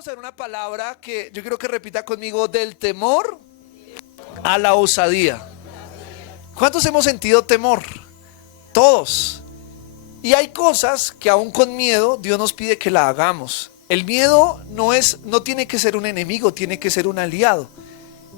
vamos a ver una palabra que yo quiero que repita conmigo: del temor a la osadía. ¿Cuántos hemos sentido temor? Todos. Y hay cosas que aún con miedo Dios nos pide que la hagamos. El miedo no tiene que ser un enemigo, tiene que ser un aliado.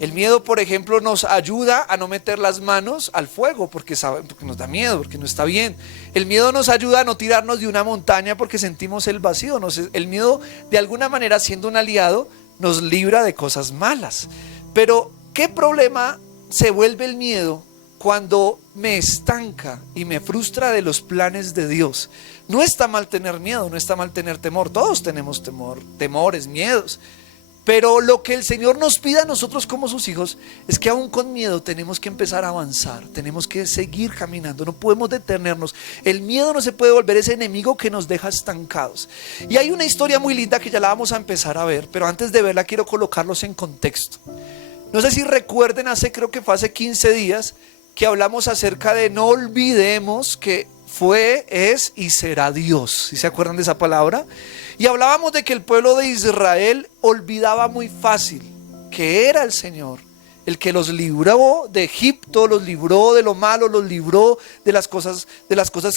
El miedo, por ejemplo, nos ayuda a no meter las manos al fuego porque nos da miedo, porque no está bien. El miedo nos ayuda a no tirarnos de una montaña porque sentimos el vacío. El miedo, de alguna manera, siendo un aliado, nos libra de cosas malas. Pero, ¿qué problema se vuelve el miedo cuando me estanca y me frustra de los planes de Dios? No está mal tener miedo, no está mal tener temor. Todos tenemos temores, miedos. Pero lo que el Señor nos pide a nosotros como sus hijos es que aún con miedo tenemos que empezar a avanzar, tenemos que seguir caminando, no podemos detenernos. El miedo no se puede volver ese enemigo que nos deja estancados. Y hay una historia muy linda que ya la vamos a empezar a ver, pero antes de verla quiero colocarlos en contexto. No sé si recuerden, creo que fue hace 15 días que hablamos acerca de no olvidemos que fue, es y será Dios. ¿Sí se acuerdan de esa palabra? Y hablábamos de que el pueblo de Israel olvidaba muy fácil que era el Señor el que los libró de Egipto, los libró de lo malo, los libró de las cosas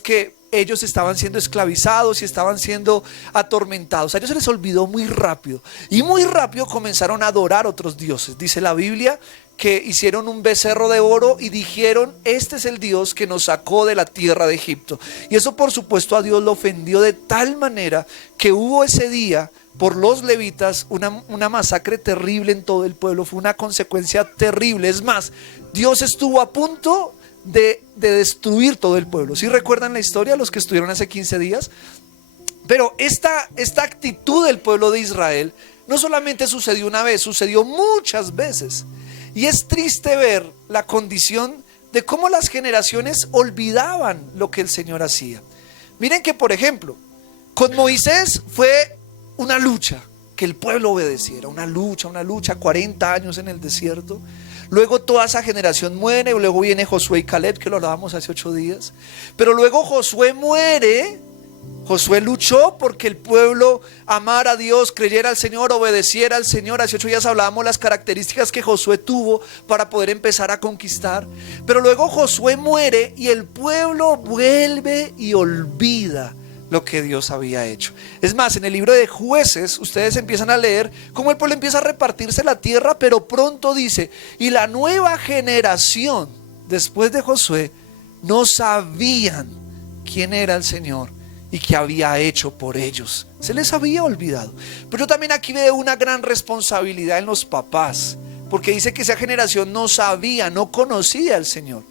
que ellos estaban siendo esclavizados y estaban siendo atormentados. A ellos se les olvidó muy rápido y muy rápido comenzaron a adorar otros dioses. Dice la Biblia que hicieron un becerro de oro y dijeron: este es el Dios que nos sacó de la tierra de Egipto. Y eso, por supuesto, a Dios lo ofendió de tal manera que hubo ese día, por los levitas, una masacre terrible en todo el pueblo. Fue una consecuencia terrible. Es más, Dios estuvo a punto de destruir todo el pueblo. ¿Sí recuerdan la historia los que estuvieron hace 15 días? Pero esta actitud del pueblo de Israel no solamente sucedió una vez, sucedió muchas veces. Y es triste ver la condición de cómo las generaciones olvidaban lo que el Señor hacía. Miren que, por ejemplo, con Moisés fue una lucha, que el pueblo obedeciera, una lucha, 40 años en el desierto. Luego toda esa generación muere, luego viene Josué y Caleb, que lo hablábamos hace 8 días. Pero luego Josué muere. Josué luchó porque el pueblo amara a Dios, creyera al Señor, obedeciera al Señor. Hace 8 días hablábamos las características que Josué tuvo para poder empezar a conquistar. Pero luego Josué muere y el pueblo vuelve y olvida lo que Dios había hecho. Es más, en el libro de Jueces ustedes empiezan a leer cómo el pueblo empieza a repartirse la tierra, pero pronto dice: y la nueva generación después de Josué no sabían quién era el Señor y qué había hecho por ellos. Se les había olvidado. Pero yo también aquí veo una gran responsabilidad en los papás, porque dice que esa generación no sabía, no conocía al Señor.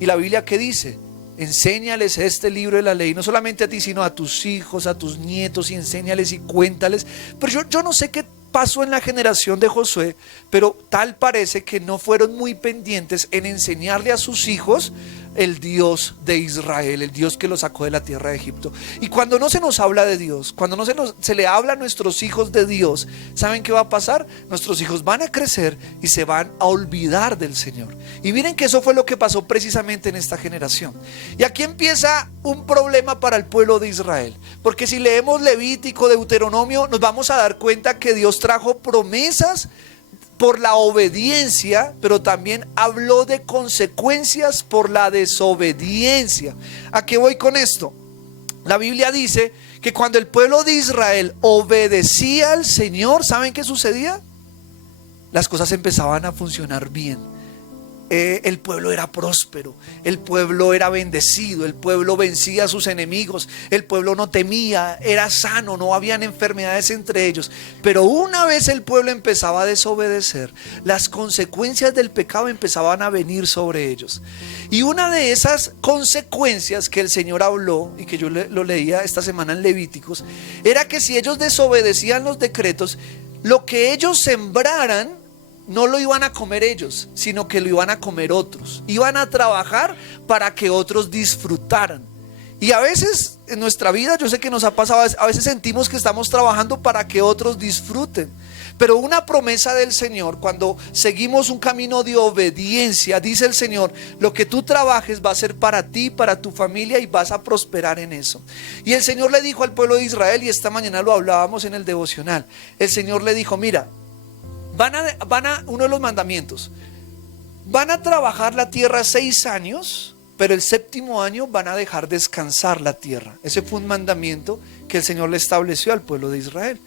Y la Biblia, ¿qué dice? Enséñales este libro de la ley, no solamente a ti, sino a tus hijos, a tus nietos, y enséñales y cuéntales. Pero yo no sé qué pasó en la generación de Josué, pero tal parece que no fueron muy pendientes en enseñarle a sus hijos el Dios de Israel, el Dios que los sacó de la tierra de Egipto. Y cuando no se nos habla de Dios, cuando no se le habla a nuestros hijos de Dios, ¿saben qué va a pasar? Nuestros hijos van a crecer y se van a olvidar del Señor. Y miren que eso fue lo que pasó precisamente en esta generación. Y aquí empieza un problema para el pueblo de Israel, porque si leemos Levítico, Deuteronomio, nos vamos a dar cuenta que Dios trajo promesas por la obediencia, pero también habló de consecuencias por la desobediencia. ¿A qué voy con esto? La Biblia dice que cuando el pueblo de Israel obedecía al Señor, ¿saben qué sucedía? Las cosas empezaban a funcionar bien. El pueblo era próspero, el pueblo era bendecido, el pueblo vencía a sus enemigos, el pueblo no temía, era sano, no habían enfermedades entre ellos. Pero una vez el pueblo empezaba a desobedecer, las consecuencias del pecado empezaban a venir sobre ellos. Y una de esas consecuencias que el Señor habló, y que yo lo leía esta semana en Levíticos, era que si ellos desobedecían los decretos, lo que ellos sembraran no lo iban a comer ellos, sino que lo iban a comer otros. Iban a trabajar para que otros disfrutaran. Y a veces en nuestra vida, yo sé que nos ha pasado, a veces sentimos que estamos trabajando para que otros disfruten. Pero una promesa del Señor, cuando seguimos un camino de obediencia, dice el Señor, lo que tú trabajes va a ser para ti, para tu familia, y vas a prosperar en eso. Y el Señor le dijo al pueblo de Israel, y esta mañana lo hablábamos en el devocional, el Señor le dijo, mira, uno de los mandamientos, van a trabajar la tierra 6 años, pero el 7º año van a dejar descansar la tierra. Ese fue un mandamiento que el Señor le estableció al pueblo de Israel.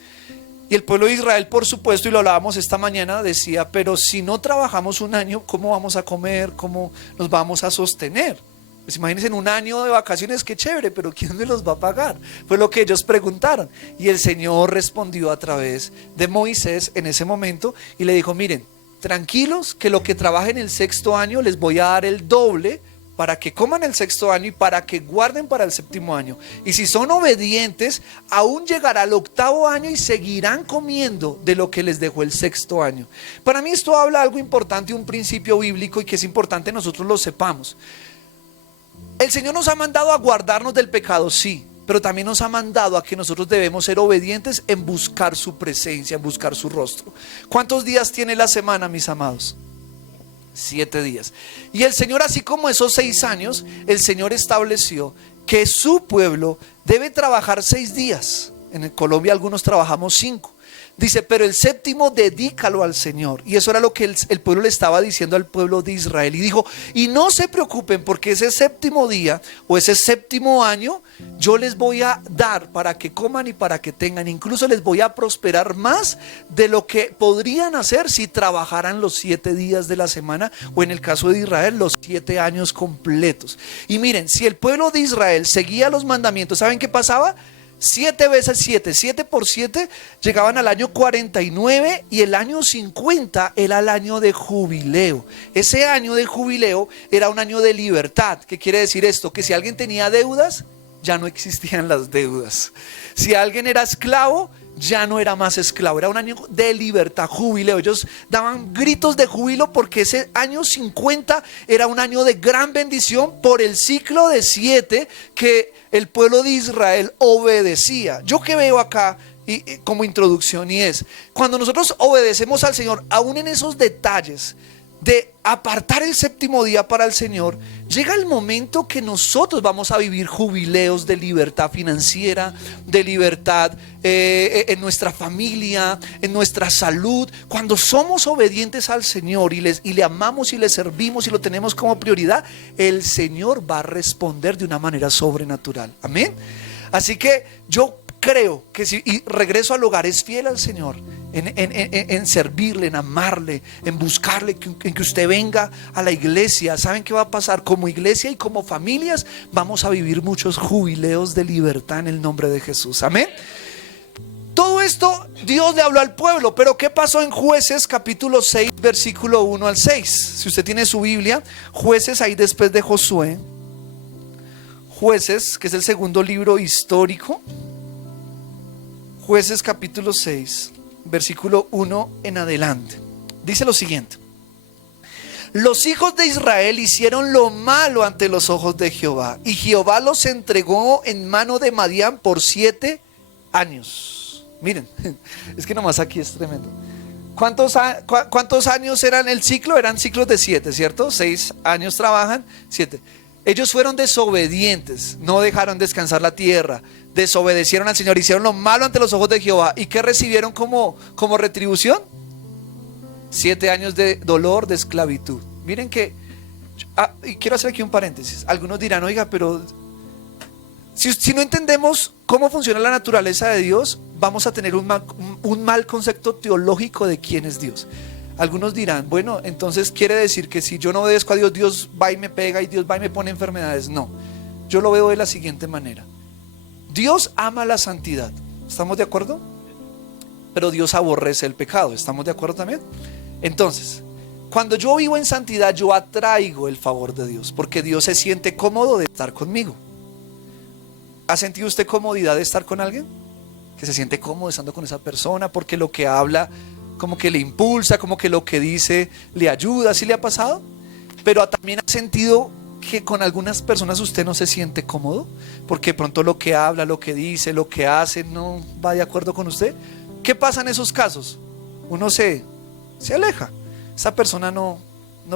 Y el pueblo de Israel, por supuesto, y lo hablábamos esta mañana, decía, pero si no trabajamos un año, ¿cómo vamos a comer? ¿Cómo nos vamos a sostener? Pues imagínense, en un año de vacaciones, qué chévere, pero ¿quién me los va a pagar? Fue lo que ellos preguntaron. Y el Señor respondió a través de Moisés en ese momento y le dijo, miren, tranquilos, que lo que trabajen el 6º año les voy a dar el doble, para que coman el 6º año y para que guarden para el 7º año. Y si son obedientes, aún llegará el 8º año y seguirán comiendo de lo que les dejó el 6º año. Para mí esto habla algo importante, un principio bíblico, y que es importante nosotros lo sepamos. El Señor nos ha mandado a guardarnos del pecado, sí, pero también nos ha mandado a que nosotros debemos ser obedientes en buscar su presencia, en buscar su rostro. ¿Cuántos días tiene la semana, mis amados? 7 días. Y el Señor, así como esos 6 años, el Señor estableció que su pueblo debe trabajar 6 días. En Colombia algunos trabajamos 5. Dice, pero el 7º dedícalo al Señor. Y eso era lo que el pueblo le estaba diciendo al pueblo de Israel. Y dijo, y no se preocupen, porque ese 7º día o ese 7º año yo les voy a dar para que coman y para que tengan. Incluso les voy a prosperar más de lo que podrían hacer si trabajaran los 7 días de la semana, o en el caso de Israel, los 7 años completos. Y miren, si el pueblo de Israel seguía los mandamientos, ¿saben qué pasaba? 7 veces 7, 7 por 7, llegaban al año 49, y el año 50 era el año de jubileo. Ese año de jubileo era un año de libertad. ¿Qué quiere decir esto? Que si alguien tenía deudas, ya no existían las deudas. Si alguien era esclavo, ya no era más esclavo. Era un año de libertad, jubileo. Ellos daban gritos de júbilo porque ese año 50 era un año de gran bendición por el ciclo de 7 que el pueblo de Israel obedecía. Yo que veo acá como introducción, y es, cuando nosotros obedecemos al Señor, aún en esos detalles de apartar el 7º día para el Señor, llega el momento que nosotros vamos a vivir jubileos de libertad financiera, de libertad en nuestra familia, en nuestra salud. Cuando somos obedientes al Señor y le amamos y le servimos y lo tenemos como prioridad, el Señor va a responder de una manera sobrenatural. Amén. Así que yo creo que si regreso al hogar, es fiel al Señor en servirle, en amarle, en buscarle, en que usted venga a la iglesia, ¿saben qué va a pasar? Como iglesia y como familias vamos a vivir muchos jubileos de libertad en el nombre de Jesús. Amén. Todo esto Dios le habló al pueblo, pero ¿qué pasó en Jueces capítulo 6 versículo 1 al 6? Si usted tiene su Biblia, Jueces, ahí después de Josué, Jueces, que es el segundo libro histórico. Jueces capítulo 6 versículo 1 en adelante. Dice lo siguiente: los hijos de Israel hicieron lo malo ante los ojos de Jehová, y Jehová los entregó en mano de Madián por 7 años. Miren, es que nomás aquí es tremendo. ¿Cuántos años eran el ciclo? Eran ciclos de 7, ¿cierto? 6 años trabajan, 7. Ellos fueron desobedientes, no dejaron descansar la tierra, desobedecieron al Señor, hicieron lo malo ante los ojos de Jehová. ¿Y qué recibieron como retribución? 7 años de dolor, de esclavitud. Miren que, y quiero hacer aquí un paréntesis. Algunos dirán, oiga, pero si no entendemos cómo funciona la naturaleza de Dios, vamos a tener un mal concepto teológico de quién es Dios. Algunos dirán, bueno, entonces quiere decir que si yo no obedezco a Dios, Dios va y me pega y Dios va y me pone enfermedades. No, yo lo veo de la siguiente manera: Dios ama la santidad, ¿estamos de acuerdo? Pero Dios aborrece el pecado, ¿estamos de acuerdo también? Entonces, cuando yo vivo en santidad, yo atraigo el favor de Dios, porque Dios se siente cómodo de estar conmigo. ¿Ha sentido usted comodidad de estar con alguien? Que se siente cómodo estando con esa persona, porque lo que habla como que le impulsa, como que lo que dice le ayuda. ¿Sí le ha pasado? Pero también ha sentido que con algunas personas usted no se siente cómodo, porque de pronto lo que habla, lo que dice, lo que hace no va de acuerdo con usted. ¿Qué pasa en esos casos? uno se aleja. Esa persona no,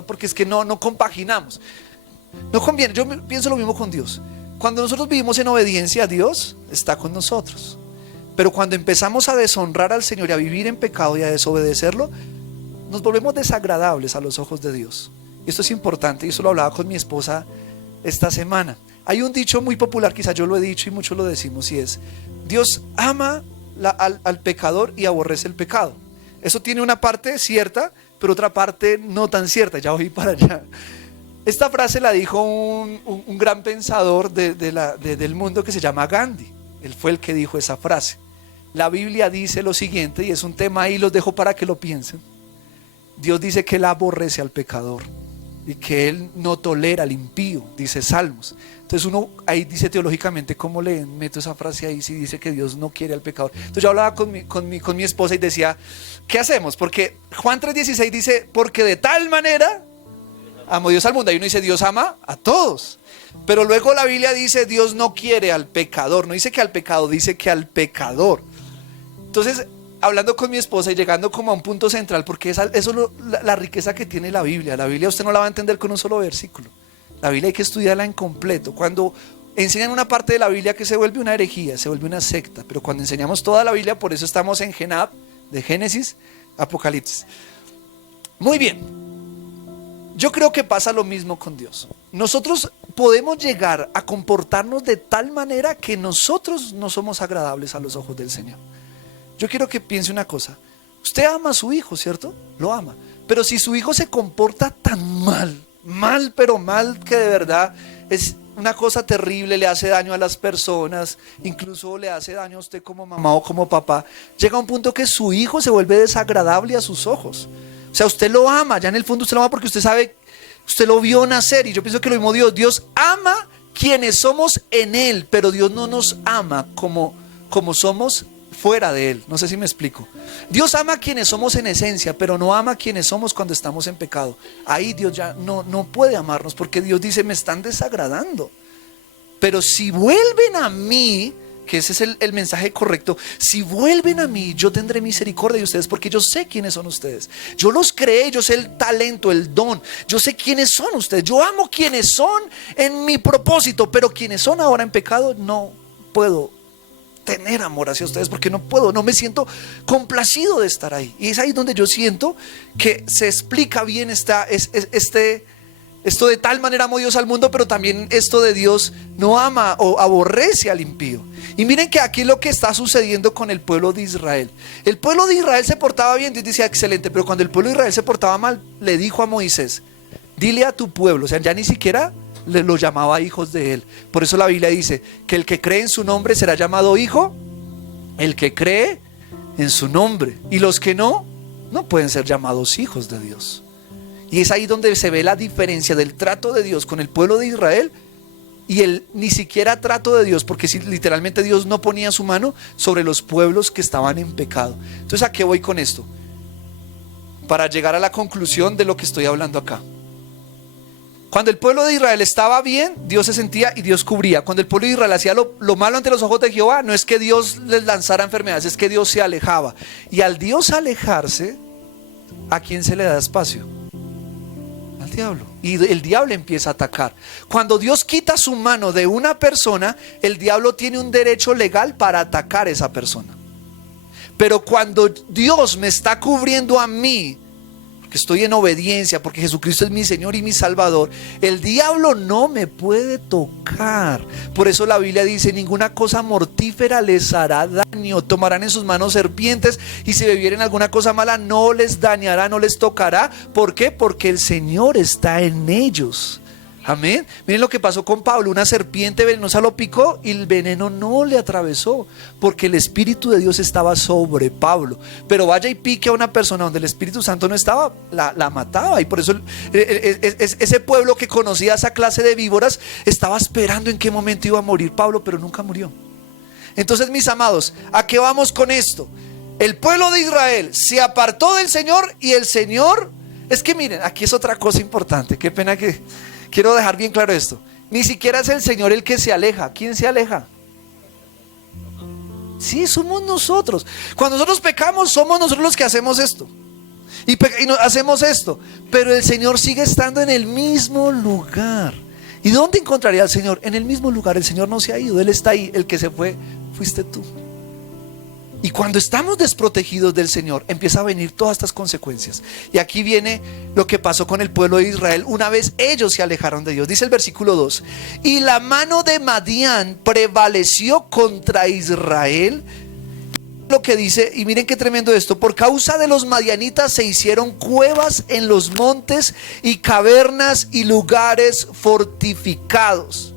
porque es que no compaginamos. No conviene. Yo pienso lo mismo con Dios. Cuando nosotros vivimos en obediencia a Dios, está con nosotros. Pero cuando empezamos a deshonrar al Señor y a vivir en pecado y a desobedecerlo, nos volvemos desagradables a los ojos de Dios. Y esto es importante, y eso lo hablaba con mi esposa esta semana. Hay un dicho muy popular, quizás yo lo he dicho y muchos lo decimos, y es: Dios ama al pecador y aborrece el pecado. Eso tiene una parte cierta, pero otra parte no tan cierta. Ya voy para allá. Esta frase la dijo un gran pensador del mundo que se llama Gandhi. Él fue el que dijo esa frase. La Biblia dice lo siguiente, y es un tema ahí, los dejo para que lo piensen. Dios dice que Él aborrece al pecador y que Él no tolera al impío, dice Salmos. Entonces uno ahí dice teológicamente, ¿cómo le meto esa frase ahí si dice que Dios no quiere al pecador? Entonces yo hablaba con mi esposa y decía, ¿qué hacemos? Porque Juan 3:16 dice, porque de tal manera amó Dios al mundo. Y uno dice, Dios ama a todos. Pero luego la Biblia dice, Dios no quiere al pecador. No dice que al pecado, dice que al pecador. Entonces, hablando con mi esposa y llegando como a un punto central, porque eso es la riqueza que tiene la Biblia. La Biblia usted no la va a entender con un solo versículo. La Biblia hay que estudiarla en completo. Cuando enseñan una parte de la Biblia, que se vuelve una herejía, se vuelve una secta. Pero cuando enseñamos toda la Biblia, por eso estamos en Genab, de Génesis, Apocalipsis. Muy bien. Yo creo que pasa lo mismo con Dios. Nosotros podemos llegar a comportarnos de tal manera que nosotros no somos agradables a los ojos del Señor. Yo quiero que piense una cosa. Usted ama a su hijo, ¿cierto? Lo ama. Pero si su hijo se comporta tan mal, pero mal, que de verdad es una cosa terrible, le hace daño a las personas, incluso le hace daño a usted como mamá o como papá, llega a un punto que su hijo se vuelve desagradable a sus ojos. O sea, usted lo ama, ya en el fondo usted lo ama porque usted sabe, usted lo vio nacer. Y yo pienso que lo mismo Dios. Dios ama quienes somos en Él, pero Dios no nos ama como somos fuera de Él. No sé si me explico. Dios ama a quienes somos en esencia, pero no ama a quienes somos cuando estamos en pecado. Ahí Dios ya no puede amarnos, porque Dios dice, me están desagradando. Pero si vuelven a mí, que ese es el mensaje correcto, si vuelven a mí, yo tendré misericordia de ustedes, porque yo sé quiénes son ustedes. Yo los creé, yo sé el talento, el don, yo sé quiénes son ustedes. Yo amo quienes son en mi propósito, pero quienes son ahora en pecado, no puedo tener amor hacia ustedes, porque no me siento complacido de estar ahí. Y es ahí donde yo siento que se explica bien esto de tal manera amó Dios al mundo, pero también esto de Dios no ama o aborrece al impío. Y miren que aquí lo que está sucediendo con el pueblo de Israel. El pueblo de Israel se portaba bien, Dios decía excelente, pero cuando el pueblo de Israel se portaba mal, le dijo a Moisés, dile a tu pueblo, o sea, ya ni siquiera lo llamaba hijos de él. Por eso la Biblia dice que el que cree en su nombre será llamado hijo, el que cree en su nombre. Y los que no pueden ser llamados hijos de Dios. Y es ahí donde se ve la diferencia del trato de Dios con el pueblo de Israel y el ni siquiera trato de Dios, porque si literalmente Dios no ponía su mano sobre los pueblos que estaban en pecado. Entonces, ¿a qué voy con esto? Para llegar a la conclusión de lo que estoy hablando acá. Cuando el pueblo de Israel estaba bien, Dios se sentía y Dios cubría. Cuando el pueblo de Israel hacía lo malo ante los ojos de Jehová, no es que Dios les lanzara enfermedades, es que Dios se alejaba. Y al Dios alejarse, ¿a quién se le da espacio? Al diablo. Y el diablo empieza a atacar. Cuando Dios quita su mano de una persona, el diablo tiene un derecho legal para atacar a esa persona. Pero cuando Dios me está cubriendo a mí, que estoy en obediencia, porque Jesucristo es mi Señor y mi Salvador, el diablo no me puede tocar. Por eso la Biblia dice, ninguna cosa mortífera les hará daño, tomarán en sus manos serpientes, y si bebieren alguna cosa mala no les dañará, no les tocará. ¿Por qué? Porque el Señor está en ellos. Amén. Miren lo que pasó con Pablo. Una serpiente venenosa lo picó y el veneno no le atravesó, porque el Espíritu de Dios estaba sobre Pablo. Pero vaya y pique a una persona donde el Espíritu Santo no estaba, la mataba. Y por eso ese pueblo que conocía esa clase de víboras estaba esperando en qué momento iba a morir Pablo, pero nunca murió. Entonces, mis amados, ¿a qué vamos con esto? El pueblo de Israel se apartó del Señor, y el Señor, es que miren, aquí es otra cosa importante. Qué pena que quiero dejar bien claro esto. Ni siquiera es el Señor el que se aleja. ¿Quién se aleja? Sí, somos nosotros. Cuando nosotros pecamos, somos nosotros los que hacemos esto. Y hacemos esto. Pero el Señor sigue estando en el mismo lugar. ¿Y dónde encontraría al Señor? En el mismo lugar. El Señor no se ha ido, Él está ahí. El que se fue, fuiste tú. Y cuando estamos desprotegidos del Señor, empieza a venir todas estas consecuencias. Y aquí viene lo que pasó con el pueblo de Israel una vez ellos se alejaron de Dios. Dice el versículo 2: y la mano de Madián prevaleció contra Israel. Lo que dice, y miren qué tremendo esto: por causa de los madianitas se hicieron cuevas en los montes y cavernas y lugares fortificados.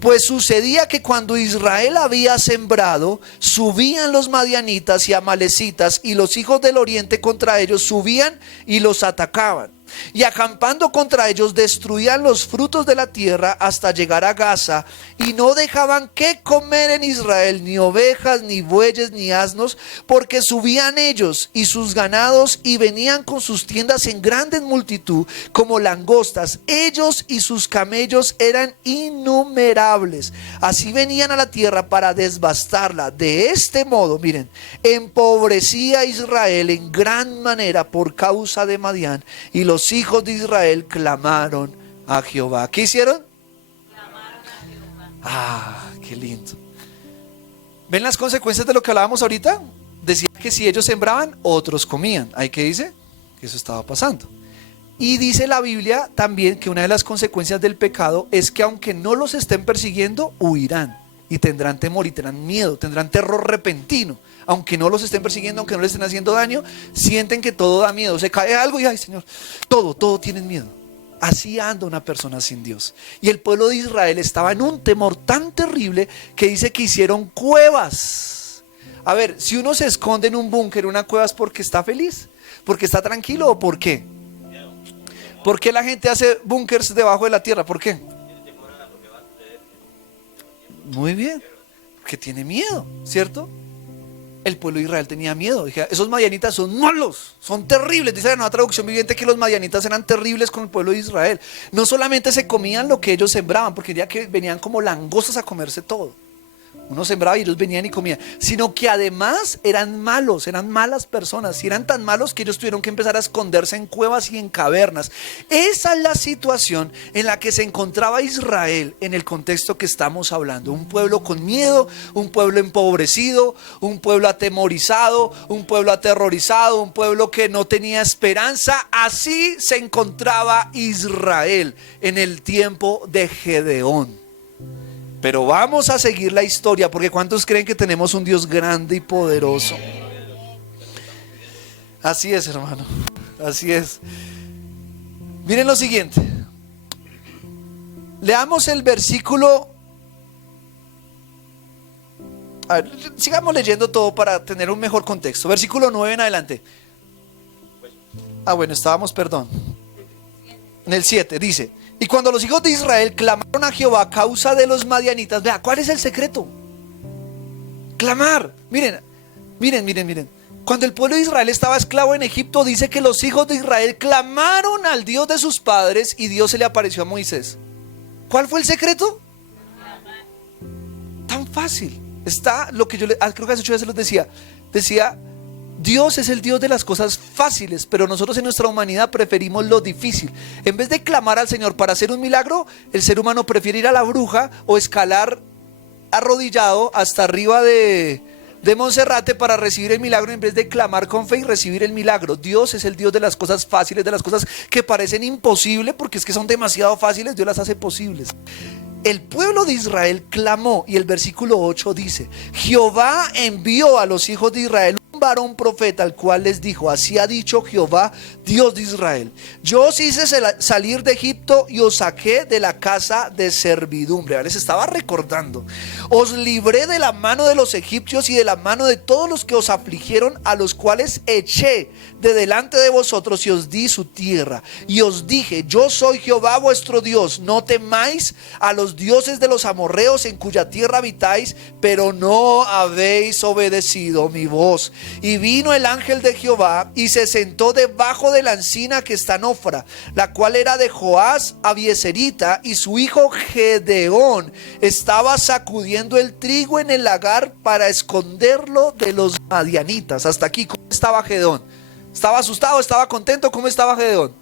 Pues sucedía que cuando Israel había sembrado, subían los madianitas y amalecitas, y los hijos del oriente contra ellos subían y los atacaban. Y acampando contra ellos destruían los frutos de la tierra hasta llegar a Gaza, y no dejaban que comer en Israel ni ovejas, ni bueyes, ni asnos, porque subían ellos y sus ganados y venían con sus tiendas en grande multitud como langostas. Ellos y sus camellos eran innumerables. Así venían a la tierra para devastarla. De este modo, miren, empobrecía Israel en gran manera por causa de Madián, y los hijos de Israel clamaron a Jehová. ¿Qué hicieron? Clamaron a Jehová. Ah, qué lindo. ¿Ven las consecuencias de lo que hablábamos ahorita? Decía que si ellos sembraban, otros comían. ¿Ahí qué dice? Que eso estaba pasando. Y dice la Biblia también que una de las consecuencias del pecado es que aunque no los estén persiguiendo, huirán y tendrán temor y tendrán miedo, tendrán terror repentino. Aunque no los estén persiguiendo, aunque no les estén haciendo daño, sienten que todo da miedo. Se cae algo y ay, Señor, todo tienen miedo. Así anda una persona sin Dios. Y el pueblo de Israel estaba en un temor tan terrible que dice que hicieron cuevas. A ver, si uno se esconde en un búnker, una cueva, ¿es porque está feliz? ¿Porque está tranquilo o por qué? ¿Por qué la gente hace búnkers debajo de la tierra? ¿Por qué? Muy bien, porque tiene miedo, ¿cierto? El pueblo de Israel tenía miedo. Dije, esos madianitas son malos, son terribles. Dice la Nueva Traducción Viviente que los madianitas eran terribles con el pueblo de Israel. No solamente se comían lo que ellos sembraban, porque ya que venían como langostas a comerse todo. Uno sembraba y ellos venían y comían, sino que además eran malos, eran malas personas. Y eran tan malos que ellos tuvieron que empezar a esconderse en cuevas y en cavernas. Esa es la situación en la que se encontraba Israel en el contexto que estamos hablando. Un pueblo con miedo, un pueblo empobrecido, un pueblo atemorizado, un pueblo aterrorizado, un pueblo que no tenía esperanza. Así se encontraba Israel en el tiempo de Gedeón. Pero vamos a seguir la historia, porque ¿cuántos creen que tenemos un Dios grande y poderoso? Así es, hermano, así es. Miren lo siguiente. Leamos el versículo. A ver, sigamos leyendo todo para tener un mejor contexto. Versículo 9 en adelante. Bueno, estábamos, perdón. En el 7 dice: y cuando los hijos de Israel clamaron a Jehová a causa de los madianitas. Vea, ¿cuál es el secreto? Clamar. Miren. Cuando el pueblo de Israel estaba esclavo en Egipto, dice que los hijos de Israel clamaron al Dios de sus padres y Dios se le apareció a Moisés. ¿Cuál fue el secreto? Tan fácil. Está lo que yo creo que hace 8 veces los decía. Decía, Dios es el Dios de las cosas fáciles, pero nosotros en nuestra humanidad preferimos lo difícil. En vez de clamar al Señor para hacer un milagro, el ser humano prefiere ir a la bruja o escalar arrodillado hasta arriba de Monserrate para recibir el milagro, en vez de clamar con fe y recibir el milagro. Dios es el Dios de las cosas fáciles, de las cosas que parecen imposibles, porque es que son demasiado fáciles, Dios las hace posibles. El pueblo de Israel clamó, y el versículo 8 dice: Jehová envió a los hijos de Israel un varón profeta, al cual les dijo: así ha dicho Jehová, Dios de Israel, yo os hice salir de Egipto y os saqué de la casa de servidumbre. Les estaba recordando: os libré de la mano de los egipcios y de la mano de todos los que os afligieron, a los cuales eché de delante de vosotros y os di su tierra. Y os dije: yo soy Jehová vuestro Dios, no temáis a los dioses de los amorreos en cuya tierra habitáis, pero no habéis obedecido mi voz. Y vino el ángel de Jehová y se sentó debajo de la encina que está en Ofra, la cual era de Joás Abieserita, y su hijo Gedeón estaba sacudiendo el trigo en el lagar para esconderlo de los madianitas. Hasta aquí, ¿cómo estaba Gedeón? ¿Estaba asustado? ¿Estaba contento? ¿Cómo estaba Gedeón?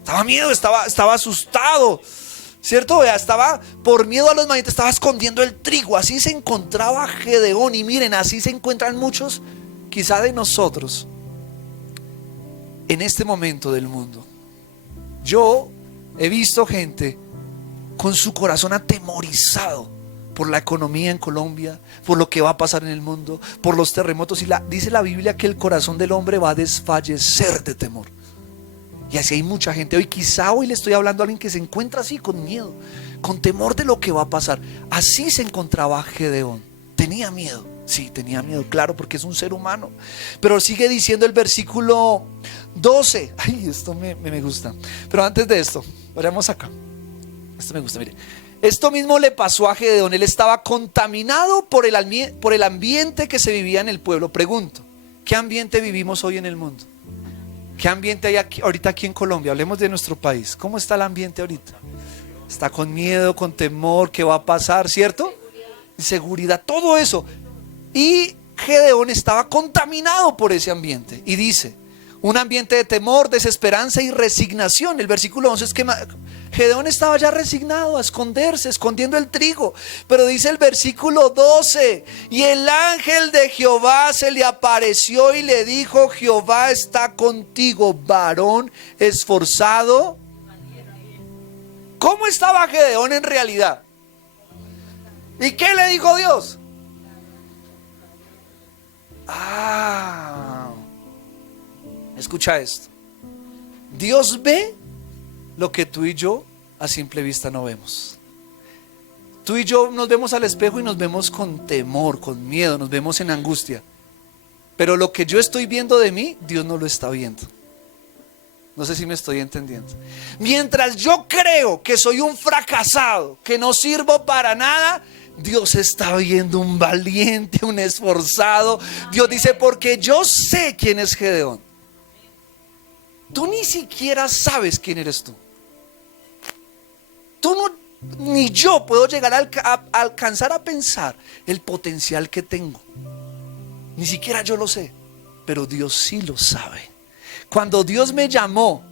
Estaba miedo, estaba asustado, ¿cierto? Vea, estaba por miedo a los madianitas, estaba escondiendo el trigo. Así se encontraba Gedeón. Y miren, así se encuentran muchos, quizá de nosotros, en este momento del mundo. Yo he visto gente con su corazón atemorizado por la economía en Colombia, por lo que va a pasar en el mundo, por los terremotos. Y dice la Biblia que el corazón del hombre va a desfallecer de temor. Y así hay mucha gente. Quizá hoy le estoy hablando a alguien que se encuentra así, con miedo, con temor de lo que va a pasar. Así se encontraba Gedeón. Tenía miedo. Sí, tenía miedo, claro, porque es un ser humano. Pero sigue diciendo el versículo 12. Ay, esto me gusta. Pero antes de esto, vayamos acá. Esto me gusta, mire. Esto mismo le pasó a Gedeón. Él estaba contaminado por el ambiente que se vivía en el pueblo. Pregunto, ¿qué ambiente vivimos hoy en el mundo? ¿Qué ambiente hay ahorita aquí en Colombia? Hablemos de nuestro país. ¿Cómo está el ambiente ahorita? Está con miedo, con temor, ¿qué va a pasar? ¿Cierto? Inseguridad, todo eso. Y Gedeón estaba contaminado por ese ambiente. Y dice, un ambiente de temor, desesperanza y resignación. El versículo 11 es que Gedeón estaba ya resignado a esconderse, escondiendo el trigo. Pero dice el versículo 12, y el ángel de Jehová se le apareció y le dijo, Jehová está contigo, varón esforzado. ¿Cómo estaba Gedeón en realidad? ¿Y qué le dijo Dios? Escucha esto. Dios ve lo que tú y yo a simple vista no vemos. Tú y yo nos vemos al espejo y nos vemos con temor, con miedo, nos vemos en angustia. Pero lo que yo estoy viendo de mí, Dios no lo está viendo. No sé si me estoy entendiendo. Mientras yo creo que soy un fracasado, que no sirvo para nada, Dios está viendo un valiente, un esforzado. Dios dice, porque yo sé quién es Gedeón. Tú ni siquiera sabes quién eres tú. Tú no, ni yo puedo llegar a alcanzar a pensar el potencial que tengo. Ni siquiera yo lo sé, pero Dios sí lo sabe. Cuando Dios me llamó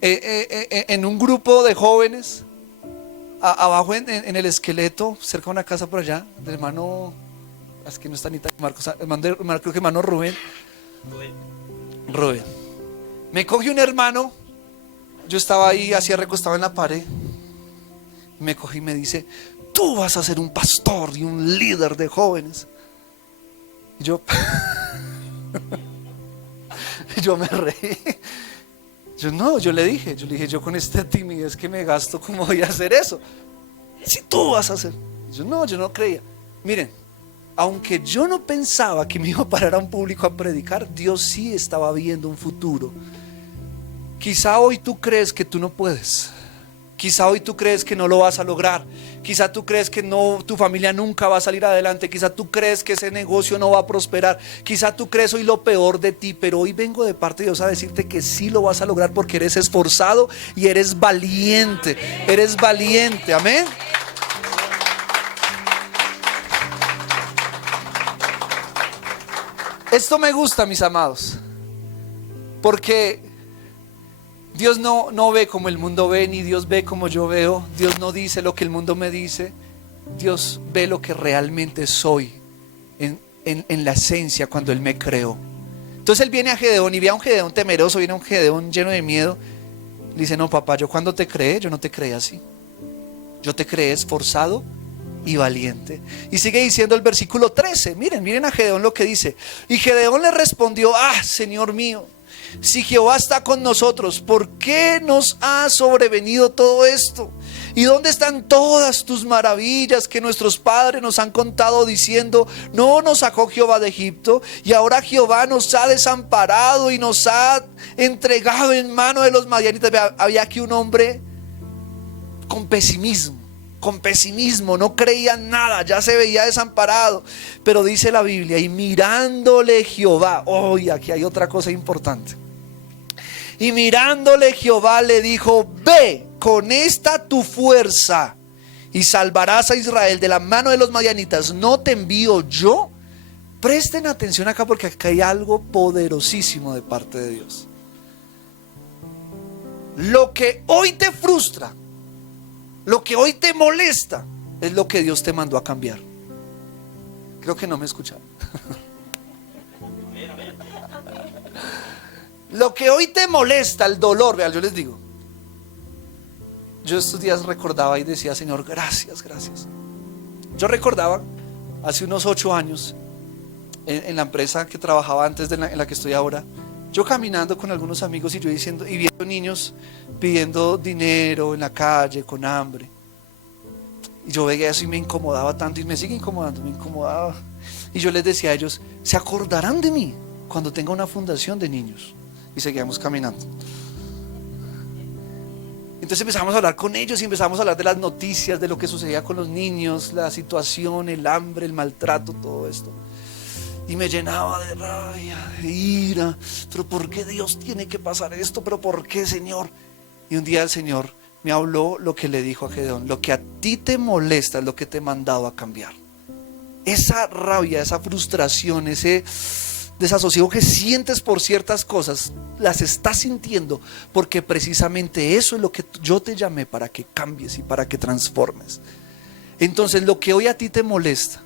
en un grupo de jóvenes, abajo en el esqueleto, cerca de una casa por allá, del hermano, es que no está ni tan Marcos, creo que hermano Rubén. Me cogió un hermano, yo estaba ahí así recostado en la pared, me cogió y me dice, tú vas a ser un pastor y un líder de jóvenes. Y yo me reí. Yo le dije, yo con esta timidez que me gasto, ¿cómo voy a hacer eso? Si tú vas a hacer. Yo no creía. Miren, aunque yo no pensaba que me iba a parar a un público a predicar, Dios sí estaba viendo un futuro. Quizá hoy tú crees que tú no puedes. Quizá hoy tú crees que no lo vas a lograr. Quizá tú crees que no, tu familia nunca va a salir adelante. Quizá tú crees que ese negocio no va a prosperar. Quizá tú crees hoy lo peor de ti. Pero hoy vengo de parte de Dios a decirte que sí lo vas a lograr, porque eres esforzado y eres valiente. Eres valiente, amén. Esto me gusta, mis amados, porque Dios no ve como el mundo ve, ni Dios ve como yo veo. Dios no dice lo que el mundo me dice. Dios ve lo que realmente soy en la esencia cuando Él me creó. Entonces Él viene a Gedeón y ve a un Gedeón temeroso, viene a un Gedeón lleno de miedo. Le dice, no, papá, yo cuando te creé, yo no te creé así. Yo te creé esforzado y valiente. Y sigue diciendo el versículo 13. Miren a Gedeón lo que dice. Y Gedeón le respondió, Señor mío, si Jehová está con nosotros, ¿por qué nos ha sobrevenido todo esto? ¿Y dónde están todas tus maravillas que nuestros padres nos han contado diciendo, no nos sacó Jehová de Egipto? Y ahora Jehová nos ha desamparado y nos ha entregado en mano de los madianitas. Había aquí un hombre con pesimismo. con pesimismo, no creía en nada, ya se veía desamparado. Pero dice la Biblia, y mirándole Jehová, aquí hay otra cosa importante. Y mirándole Jehová le dijo, ve con esta tu fuerza y salvarás a Israel de la mano de los madianitas. ¿No te envío yo? Presten atención acá, porque acá hay algo poderosísimo de parte de Dios. Lo que hoy te frustra, lo que hoy te molesta, es lo que Dios te mandó a cambiar. Creo que no me escucharon. Lo que hoy te molesta, el dolor, vean, yo les digo, yo estos días recordaba y decía, Señor, gracias, gracias. Yo recordaba hace unos 8 años, en la empresa que trabajaba antes en la que estoy ahora, yo caminando con algunos amigos y yo diciendo, y viendo niños pidiendo dinero en la calle con hambre, y yo veía eso y me incomodaba tanto, y me sigue incomodando, me incomodaba, y yo les decía a ellos, se acordarán de mí cuando tenga una fundación de niños. Y seguíamos caminando. Entonces empezamos a hablar con ellos y empezamos a hablar de las noticias, de lo que sucedía con los niños, la situación, el hambre, el maltrato, todo esto. Y me llenaba de rabia, de ira. Pero ¿por qué Dios tiene que pasar esto? ¿Pero por qué, Señor? Y un día el Señor me habló lo que le dijo a Gedeón: lo que a ti te molesta es lo que te he mandado a cambiar. Esa rabia, esa frustración, ese desasosiego que sientes por ciertas cosas, las estás sintiendo porque precisamente eso es lo que yo te llamé para que cambies y para que transformes. Entonces, lo que hoy a ti te molesta,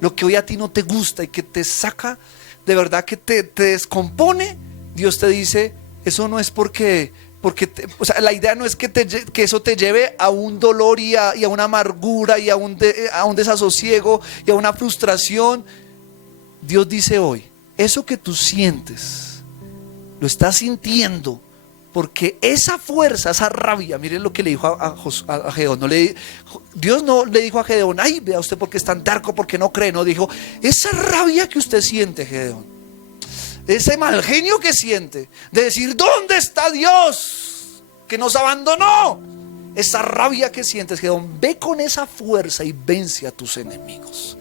lo que hoy a ti no te gusta y que te saca, de verdad que te descompone, Dios te dice, eso no es porque o sea, la idea no es que eso te lleve a un dolor y a una amargura y a un desasosiego y a una frustración. Dios dice hoy, eso que tú sientes, lo estás sintiendo porque esa fuerza, esa rabia, miren lo que le dijo a Gedeón. Dios no le dijo a Gedeón, ay, vea usted porque es tan terco, porque no cree. No, dijo, esa rabia que usted siente, Gedeón, ese mal genio que siente, de decir, ¿dónde está Dios que nos abandonó? Esa rabia que sientes, Gedeón, ve con esa fuerza y vence a tus enemigos.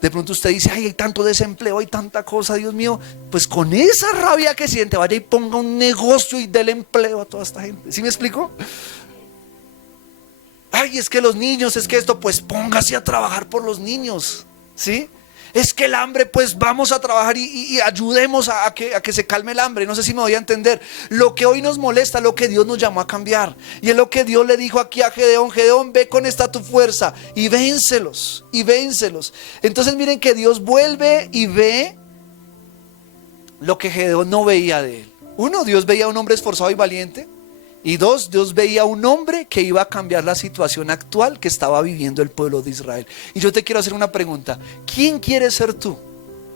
De pronto usted dice, ay, hay tanto desempleo, hay tanta cosa, Dios mío. Pues con esa rabia que siente, vaya y ponga un negocio y déle empleo a toda esta gente. ¿Sí me explico? Ay, es que los niños, es que esto, pues póngase a trabajar por los niños, ¿sí? Es que el hambre, pues vamos a trabajar y ayudemos a que se calme el hambre. No sé si me voy a entender. Lo que hoy nos molesta, lo que Dios nos llamó a cambiar. Y es lo que Dios le dijo aquí a Gedeón. Gedeón, ve con esta tu fuerza y vénselos, y vénselos. Entonces miren que Dios vuelve y ve lo que Gedeón no veía de él. Uno, Dios veía a un hombre esforzado y valiente. Y dos, Dios veía a un hombre que iba a cambiar la situación actual que estaba viviendo el pueblo de Israel. Y yo te quiero hacer una pregunta. ¿Quién quieres ser tú?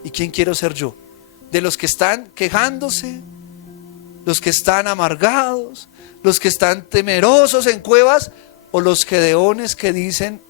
¿Y quién quiero ser yo? ¿De los que están quejándose? ¿Los que están amargados? ¿Los que están temerosos en cuevas? ¿O los gedeones que dicen,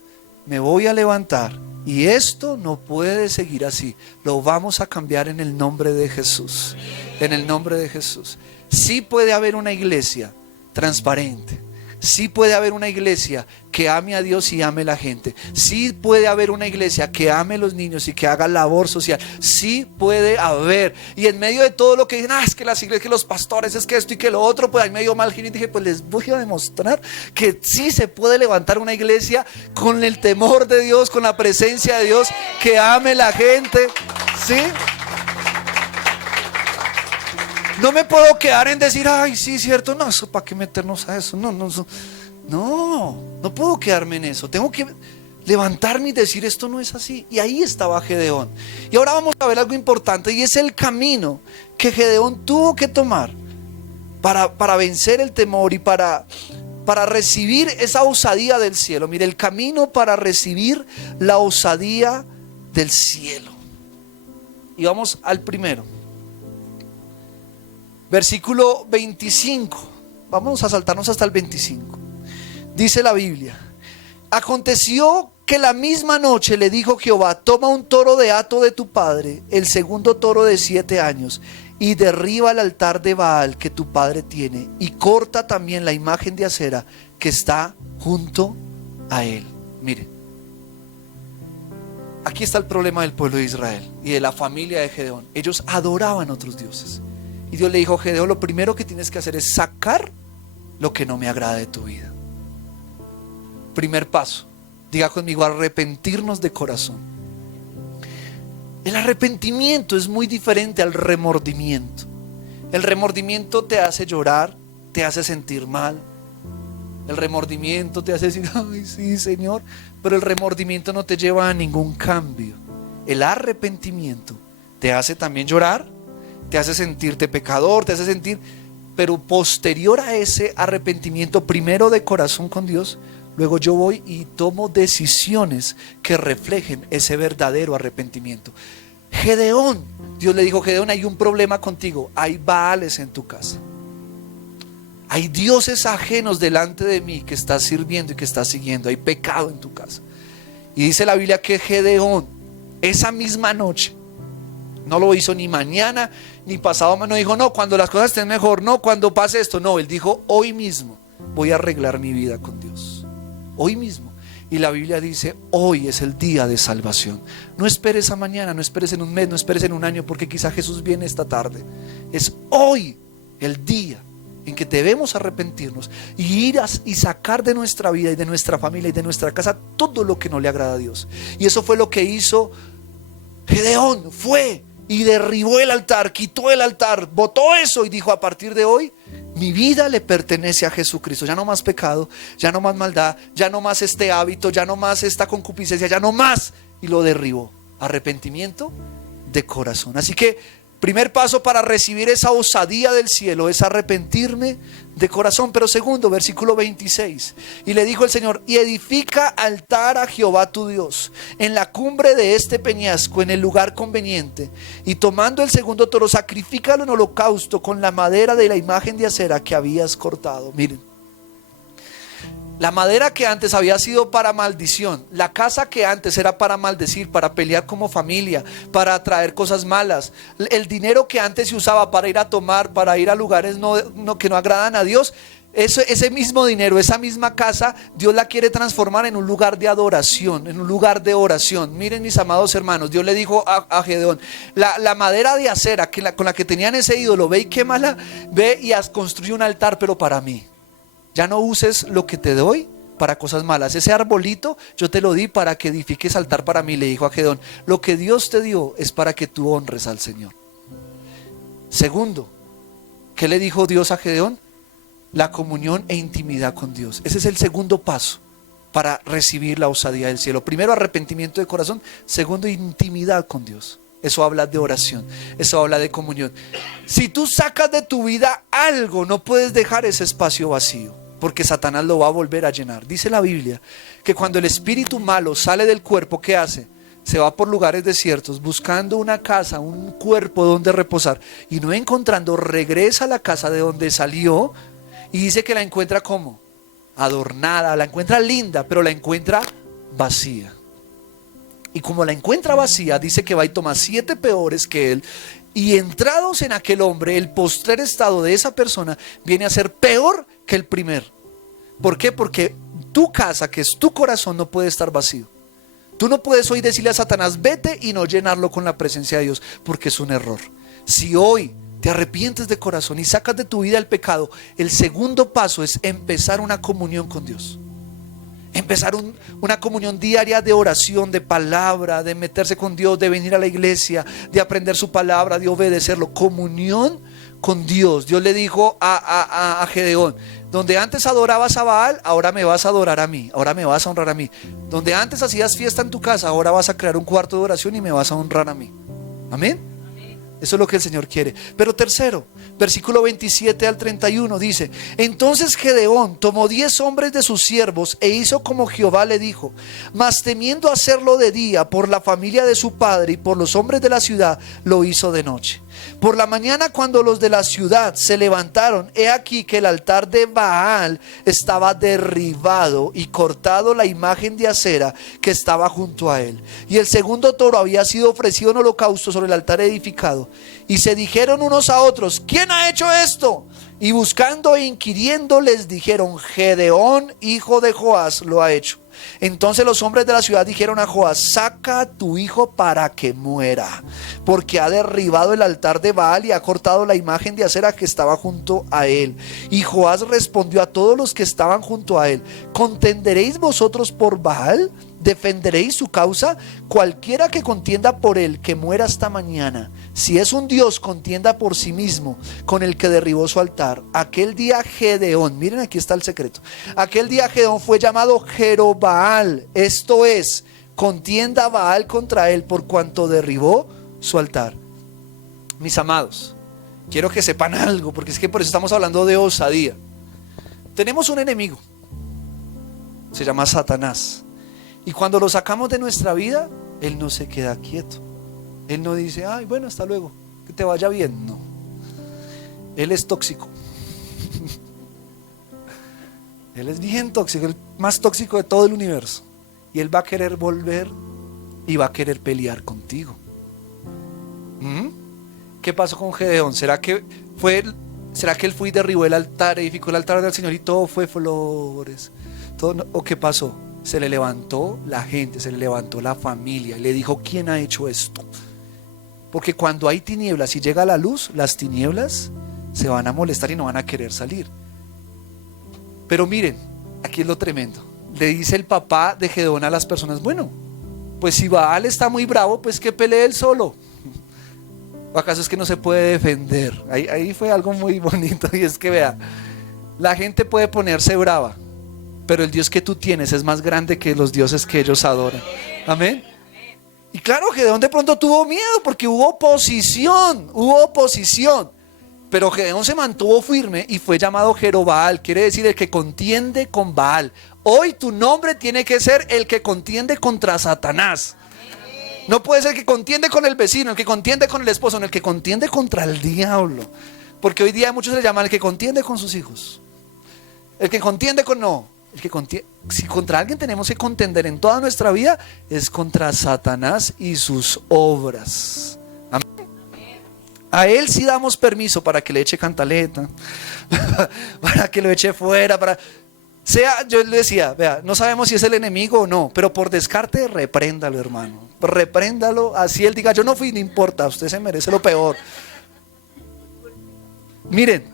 me voy a levantar y esto no puede seguir así? Lo vamos a cambiar en el nombre de Jesús. En el nombre de Jesús. Sí puede haber una iglesia transparente. Sí puede haber una iglesia que ame a Dios y ame a la gente. Sí puede haber una iglesia que ame a los niños y que haga labor social. Sí puede haber. Y en medio de todo lo que dicen, es que las iglesias, que los pastores, es que esto y que lo otro, pues ahí medio mal genio. Y dije, pues les voy a demostrar que sí se puede levantar una iglesia con el temor de Dios, con la presencia de Dios, que ame a la gente. ¿Sí? No me puedo quedar en decir, ay, sí, cierto, no, eso, ¿para qué meternos a eso? No puedo quedarme en eso. Tengo que levantarme y decir, esto no es así. Y ahí estaba Gedeón. Y ahora vamos a ver algo importante, y es el camino que Gedeón tuvo que tomar para vencer el temor y para recibir esa osadía del cielo. Mire, el camino para recibir la osadía del cielo. Y vamos al primero. Versículo 25. Vamos a saltarnos hasta el 25. Dice la Biblia: aconteció que la misma noche le dijo Jehová: toma un toro de hato de tu padre, el segundo toro de 7 años, y derriba el altar de Baal que tu padre tiene, y corta también la imagen de acera que está junto a él. Mire, aquí está el problema del pueblo de Israel y de la familia de Gedeón. Ellos adoraban a otros dioses. Y Dios le dijo: Gedeón, lo primero que tienes que hacer es sacar lo que no me agrada de tu vida. Primer paso, diga conmigo: arrepentirnos de corazón. El arrepentimiento es muy diferente al remordimiento. El remordimiento te hace llorar, te hace sentir mal. El remordimiento te hace decir: ay, sí, Señor. Pero el remordimiento no te lleva a ningún cambio. El arrepentimiento te hace también llorar, te hace sentirte pecador, te hace sentir... Pero posterior a ese arrepentimiento, primero de corazón con Dios, luego yo voy y tomo decisiones que reflejen ese verdadero arrepentimiento. Gedeón, Dios le dijo: Gedeón, hay un problema contigo. Hay baales en tu casa. Hay dioses ajenos delante de mí que estás sirviendo y que estás siguiendo. Hay pecado en tu casa. Y dice la Biblia que Gedeón, esa misma noche, no lo hizo ni mañana ni pasado, no dijo: no, cuando las cosas estén mejor, no, cuando pase esto. No, él dijo: hoy mismo voy a arreglar mi vida con Dios. Hoy mismo. Y la Biblia dice: hoy es el día de salvación. No esperes a mañana, no esperes en un mes, no esperes en un año, porque quizá Jesús viene esta tarde. Es hoy el día en que debemos arrepentirnos y ir y sacar de nuestra vida y de nuestra familia y de nuestra casa todo lo que no le agrada a Dios. Y eso fue lo que hizo Gedeón. Fue y derribó el altar, quitó el altar, botó eso y dijo: a partir de hoy mi vida le pertenece a Jesucristo. Ya no más pecado, ya no más maldad, ya no más este hábito, ya no más esta concupiscencia, ya no más. Y lo derribó. Arrepentimiento de corazón. Así que primer paso para recibir esa osadía del cielo es arrepentirme de corazón. Pero segundo, versículo 26. Y le dijo el Señor: y edifica altar a Jehová tu Dios en la cumbre de este peñasco, en el lugar conveniente. Y tomando el segundo toro, sacrifícalo en holocausto con la madera de la imagen de acera que habías cortado. Miren, la madera que antes había sido para maldición, la casa que antes era para maldecir, para pelear como familia, para atraer cosas malas, el dinero que antes se usaba para ir a tomar, para ir a lugares que no agradan a Dios, ese mismo dinero, esa misma casa, Dios la quiere transformar en un lugar de adoración, en un lugar de oración. Miren, mis amados hermanos, Dios le dijo a Gedeón: la madera de acera con la que tenían ese ídolo, ve y quémala, ve y construye un altar, pero para mí. Ya no uses lo que te doy para cosas malas. Ese arbolito yo te lo di para que edifiques altar para mí, le dijo a Gedeón. Lo que Dios te dio es para que tú honres al Señor. Segundo, ¿qué le dijo Dios a Gedeón? La comunión e intimidad con Dios. Ese es el segundo paso para recibir la osadía del cielo. Primero, arrepentimiento de corazón. Segundo, intimidad con Dios. Eso habla de oración, eso habla de comunión. Si tú sacas de tu vida algo, no puedes dejar ese espacio vacío, porque Satanás lo va a volver a llenar. Dice la Biblia que cuando el espíritu malo sale del cuerpo, ¿qué hace? Se va por lugares desiertos buscando una casa, un cuerpo donde reposar, y no encontrando, regresa a la casa de donde salió y dice que la encuentra como adornada, la encuentra linda, pero la encuentra vacía. Y como la encuentra vacía, dice que va y toma 7 peores que él. Y entrados en aquel hombre, el postrer estado de esa persona viene a ser peor que el primer. ¿Por qué? Porque tu casa, que es tu corazón, no puede estar vacío. Tú no puedes hoy decirle a Satanás: vete, y no llenarlo con la presencia de Dios, porque es un error. Si hoy te arrepientes de corazón y sacas de tu vida el pecado, el segundo paso es empezar una comunión con Dios. Empezar una comunión diaria de oración, de palabra, de meterse con Dios, de venir a la iglesia, de aprender su palabra, de obedecerlo. Comunión con Dios. Dios le dijo a Gedeón: donde antes adorabas a Baal, ahora me vas a adorar a mí, ahora me vas a honrar a mí. Donde antes hacías fiesta en tu casa, ahora vas a crear un cuarto de oración y me vas a honrar a mí. Amén. Eso es lo que el Señor quiere. Pero tercero, versículo 27 al 31 dice: entonces Gedeón tomó 10 hombres de sus siervos e hizo como Jehová le dijo, mas temiendo hacerlo de día por la familia de su padre y por los hombres de la ciudad, lo hizo de noche. Por la mañana, cuando los de la ciudad se levantaron, he aquí que el altar de Baal estaba derribado y cortado la imagen de acera que estaba junto a él. Y el segundo toro había sido ofrecido en holocausto sobre el altar edificado. Y se dijeron unos a otros: ¿quién ha hecho esto? Y buscando e inquiriendo les dijeron: Gedeón, hijo de Joás, lo ha hecho. Entonces los hombres de la ciudad dijeron a Joás: saca a tu hijo para que muera, porque ha derribado el altar de Baal y ha cortado la imagen de acera que estaba junto a él. Y Joás respondió a todos los que estaban junto a él: ¿contenderéis vosotros por Baal? ¿Defenderéis su causa? Cualquiera que contienda por él, que muera esta mañana. Si es un Dios, contienda por sí mismo con el que derribó su altar. Aquel día Gedeón, miren, aquí está el secreto. Aquel día Gedeón fue llamado Jerobaal, esto es, contienda Baal contra él por cuanto derribó su altar. Mis amados, quiero que sepan algo, porque es que por eso estamos hablando de osadía. Tenemos un enemigo, se llama Satanás. Y cuando lo sacamos de nuestra vida, él no se queda quieto. Él no dice: ay, bueno, hasta luego, que te vaya bien. No. Él es tóxico. Él es bien tóxico, el más tóxico de todo el universo. Y él va a querer volver y va a querer pelear contigo. ¿Qué pasó con Gedeón? ¿Será que él fue y derribó el altar, edificó el altar del Señor y todo fue flores? ¿O qué pasó? Se le levantó la gente, se le levantó la familia y le dijo: ¿quién ha hecho esto? Porque cuando hay tinieblas y llega la luz, las tinieblas se van a molestar y no van a querer salir. Pero miren, aquí es lo tremendo. Le dice el papá de Gedeón a las personas: bueno, pues si Baal está muy bravo, pues que pelee él solo. ¿O acaso es que no se puede defender? Ahí fue algo muy bonito. Y es que vea, la gente puede ponerse brava, pero el Dios que tú tienes es más grande que los dioses que ellos adoran. Amén. Y claro, Gedeón de pronto tuvo miedo porque hubo oposición. Pero Gedeón se mantuvo firme y fue llamado Jerobaal, quiere decir el que contiende con Baal. Hoy tu nombre tiene que ser el que contiende contra Satanás. No puede ser el que contiende con el vecino, el que contiende con el esposo, no, el que contiende contra el diablo. Porque hoy día muchos le llaman el que contiende con sus hijos. El que contiende con si contra alguien tenemos que contender en toda nuestra vida, es contra Satanás y sus obras. Amén. A él sí damos permiso para que le eche cantaleta, para que lo eche fuera, yo le decía, vea, no sabemos si es el enemigo o no, pero por descarte repréndalo, hermano. Repréndalo, así él diga: yo no fui, no importa, usted se merece lo peor. Miren,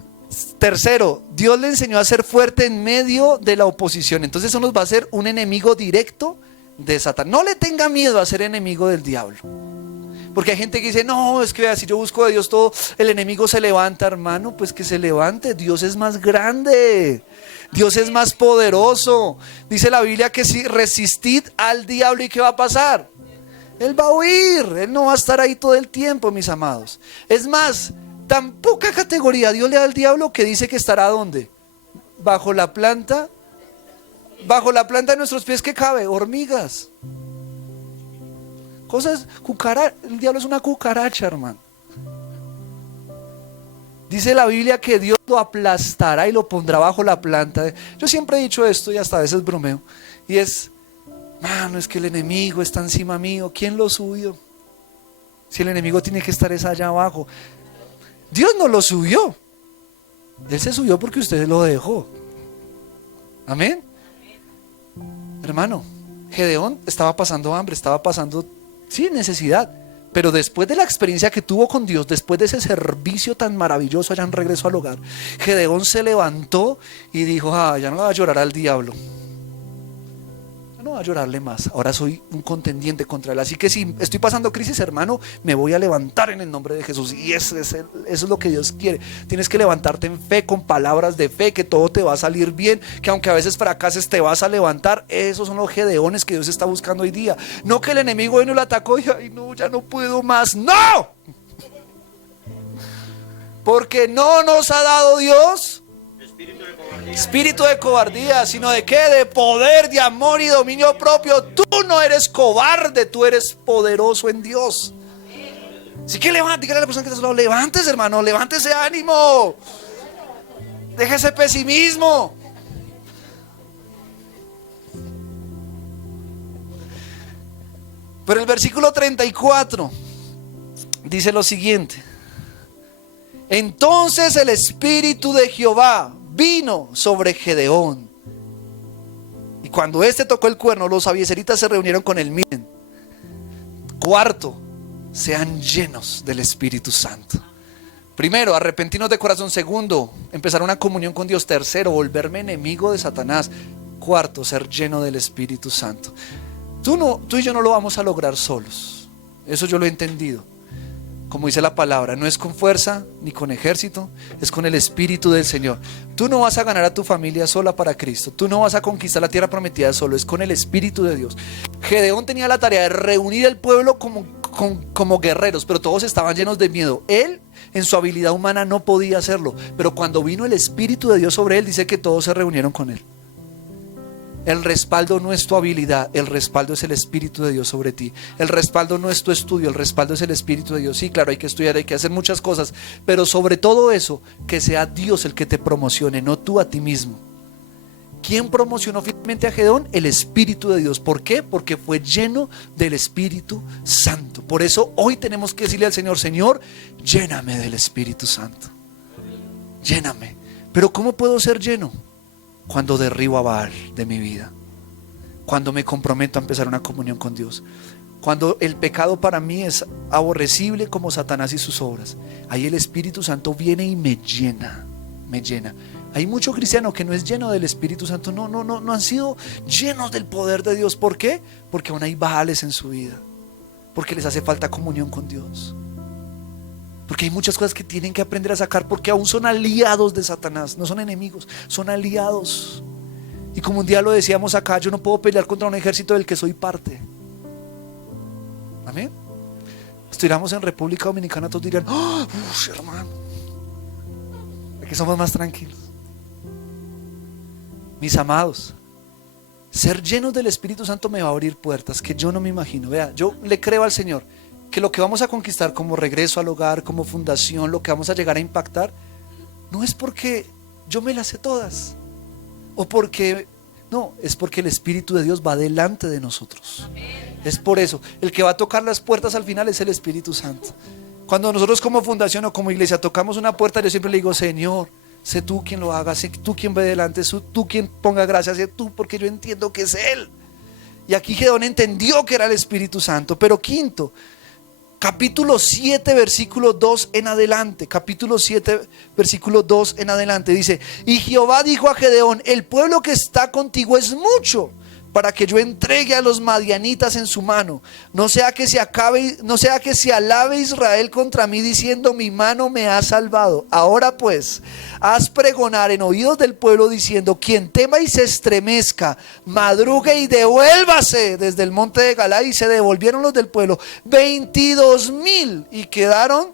tercero, Dios le enseñó a ser fuerte en medio de la oposición. Entonces eso nos va a hacer un enemigo directo de Satanás. No le tenga miedo a ser enemigo del diablo. Porque hay gente que dice: no, es que vea, si yo busco a Dios todo, el enemigo se levanta. Hermano, pues que se levante. Dios es más grande, Dios es más poderoso. Dice la Biblia que si resistid al diablo, ¿y qué va a pasar? Él va a huir, él no va a estar ahí todo el tiempo, mis amados. Es más, tan poca categoría Dios le da al diablo que dice que estará ¿dónde? Bajo la planta de nuestros pies, que cabe, hormigas. Cosas, el diablo es una cucaracha, hermano. Dice la Biblia que Dios lo aplastará y lo pondrá bajo la planta. Yo siempre he dicho esto y hasta a veces bromeo. Y es: mano, es que el enemigo está encima mío. ¿Quién lo subió? Si el enemigo tiene que estar allá abajo. Dios no lo subió. Él se subió porque usted lo dejó. Amén. Hermano, Gedeón estaba pasando hambre, estaba pasando necesidad. Pero después de la experiencia que tuvo con Dios, después de ese servicio tan maravilloso allá en regreso al hogar, Gedeón se levantó y dijo: ya no le va a llorar al diablo, ya no va a llorarle más, ahora soy un contendiente contra él. Así que si estoy pasando crisis, hermano, me voy a levantar en el nombre de Jesús. Y eso es lo que Dios quiere. Tienes que levantarte en fe, con palabras de fe, que todo te va a salir bien, que aunque a veces fracases te vas a levantar. Esos son los Gedeones que Dios está buscando hoy día. No que el enemigo hoy no lo atacó y ay no, ya no puedo más. ¡No! Porque no nos ha dado Dios espíritu de cobardía, sino de qué, de poder, de amor y dominio propio. Tú no eres cobarde, tú eres poderoso en Dios. Así que dígale a la persona que está a su lado: levántese, hermano, levántese, ánimo, deje ese pesimismo. Pero el versículo 34 dice lo siguiente: entonces el espíritu de Jehová vino sobre Gedeón Y cuando este tocó el cuerno, los abiezeritas se reunieron con él. Miren, cuarto, sean llenos del Espíritu Santo. Primero, arrepentirnos de corazón. Segundo, empezar una comunión con Dios. Tercero, volverme enemigo de Satanás. Cuarto, ser lleno del Espíritu Santo. Tú y yo no lo vamos a lograr solos. Eso yo lo he entendido. Como dice la palabra, no es con fuerza ni con ejército, es con el Espíritu del Señor. Tú no vas a ganar a tu familia sola para Cristo. Tú no vas a conquistar la tierra prometida solo, es con el Espíritu de Dios. Gedeón tenía la tarea de reunir al pueblo como guerreros, pero todos estaban llenos de miedo. Él, en su habilidad humana, no podía hacerlo, pero cuando vino el Espíritu de Dios sobre él, dice que todos se reunieron con él. El respaldo no es tu habilidad, el respaldo es el Espíritu de Dios sobre ti. El respaldo no es tu estudio, el respaldo es el Espíritu de Dios. Sí, claro, hay que estudiar, hay que hacer muchas cosas, pero sobre todo eso, que sea Dios el que te promocione, no tú a ti mismo. ¿Quién promocionó finalmente a Gedeón? El Espíritu de Dios. ¿Por qué? Porque fue lleno del Espíritu Santo. Por eso hoy tenemos que decirle al Señor: Señor, lléname del Espíritu Santo. Lléname. Pero ¿cómo puedo ser lleno? Cuando derribo a Baal de mi vida, cuando me comprometo a empezar una comunión con Dios, cuando el pecado para mí es aborrecible como Satanás y sus obras, ahí el Espíritu Santo viene y me llena, me llena. Hay mucho cristiano que no es lleno del Espíritu Santo, no han sido llenos del poder de Dios. ¿Por qué? Porque aún hay Baales en su vida, porque les hace falta comunión con Dios. Porque hay muchas cosas que tienen que aprender a sacar, porque aún son aliados de Satanás, no son enemigos, son aliados. Y como un día lo decíamos acá, yo no puedo pelear contra un ejército del que soy parte. Amén. Estuviéramos en República Dominicana, todos dirían: ¡oh, hermano! Aquí somos más tranquilos. Mis amados, ser llenos del Espíritu Santo me va a abrir puertas que yo no me imagino. Vea, yo le creo al Señor que lo que vamos a conquistar como regreso al hogar, como fundación, lo que vamos a llegar a impactar, no es porque yo me las sé todas, o porque, no, es porque el Espíritu de Dios va delante de nosotros. Es por eso, el que va a tocar las puertas al final es el Espíritu Santo. Cuando nosotros como fundación o como iglesia tocamos una puerta, yo siempre le digo: Señor, sé tú quien lo haga, sé tú quien ve delante, sé tú quien ponga gracia, sé tú, porque yo entiendo que es Él. Y aquí Gedeón entendió que era el Espíritu Santo. Pero quinto, capítulo 7, versículo 2 en adelante. Capítulo 7, versículo 2 en adelante. Dice: y Jehová dijo a Gedeón: el pueblo que está contigo es mucho para que yo entregue a los madianitas en su mano. No sea que se alabe Israel contra mí diciendo: mi mano me ha salvado. Ahora pues, haz pregonar en oídos del pueblo diciendo: quien tema y se estremezca, madrugue y devuélvase desde el monte de Galad. Y se devolvieron los del pueblo 22,000 y quedaron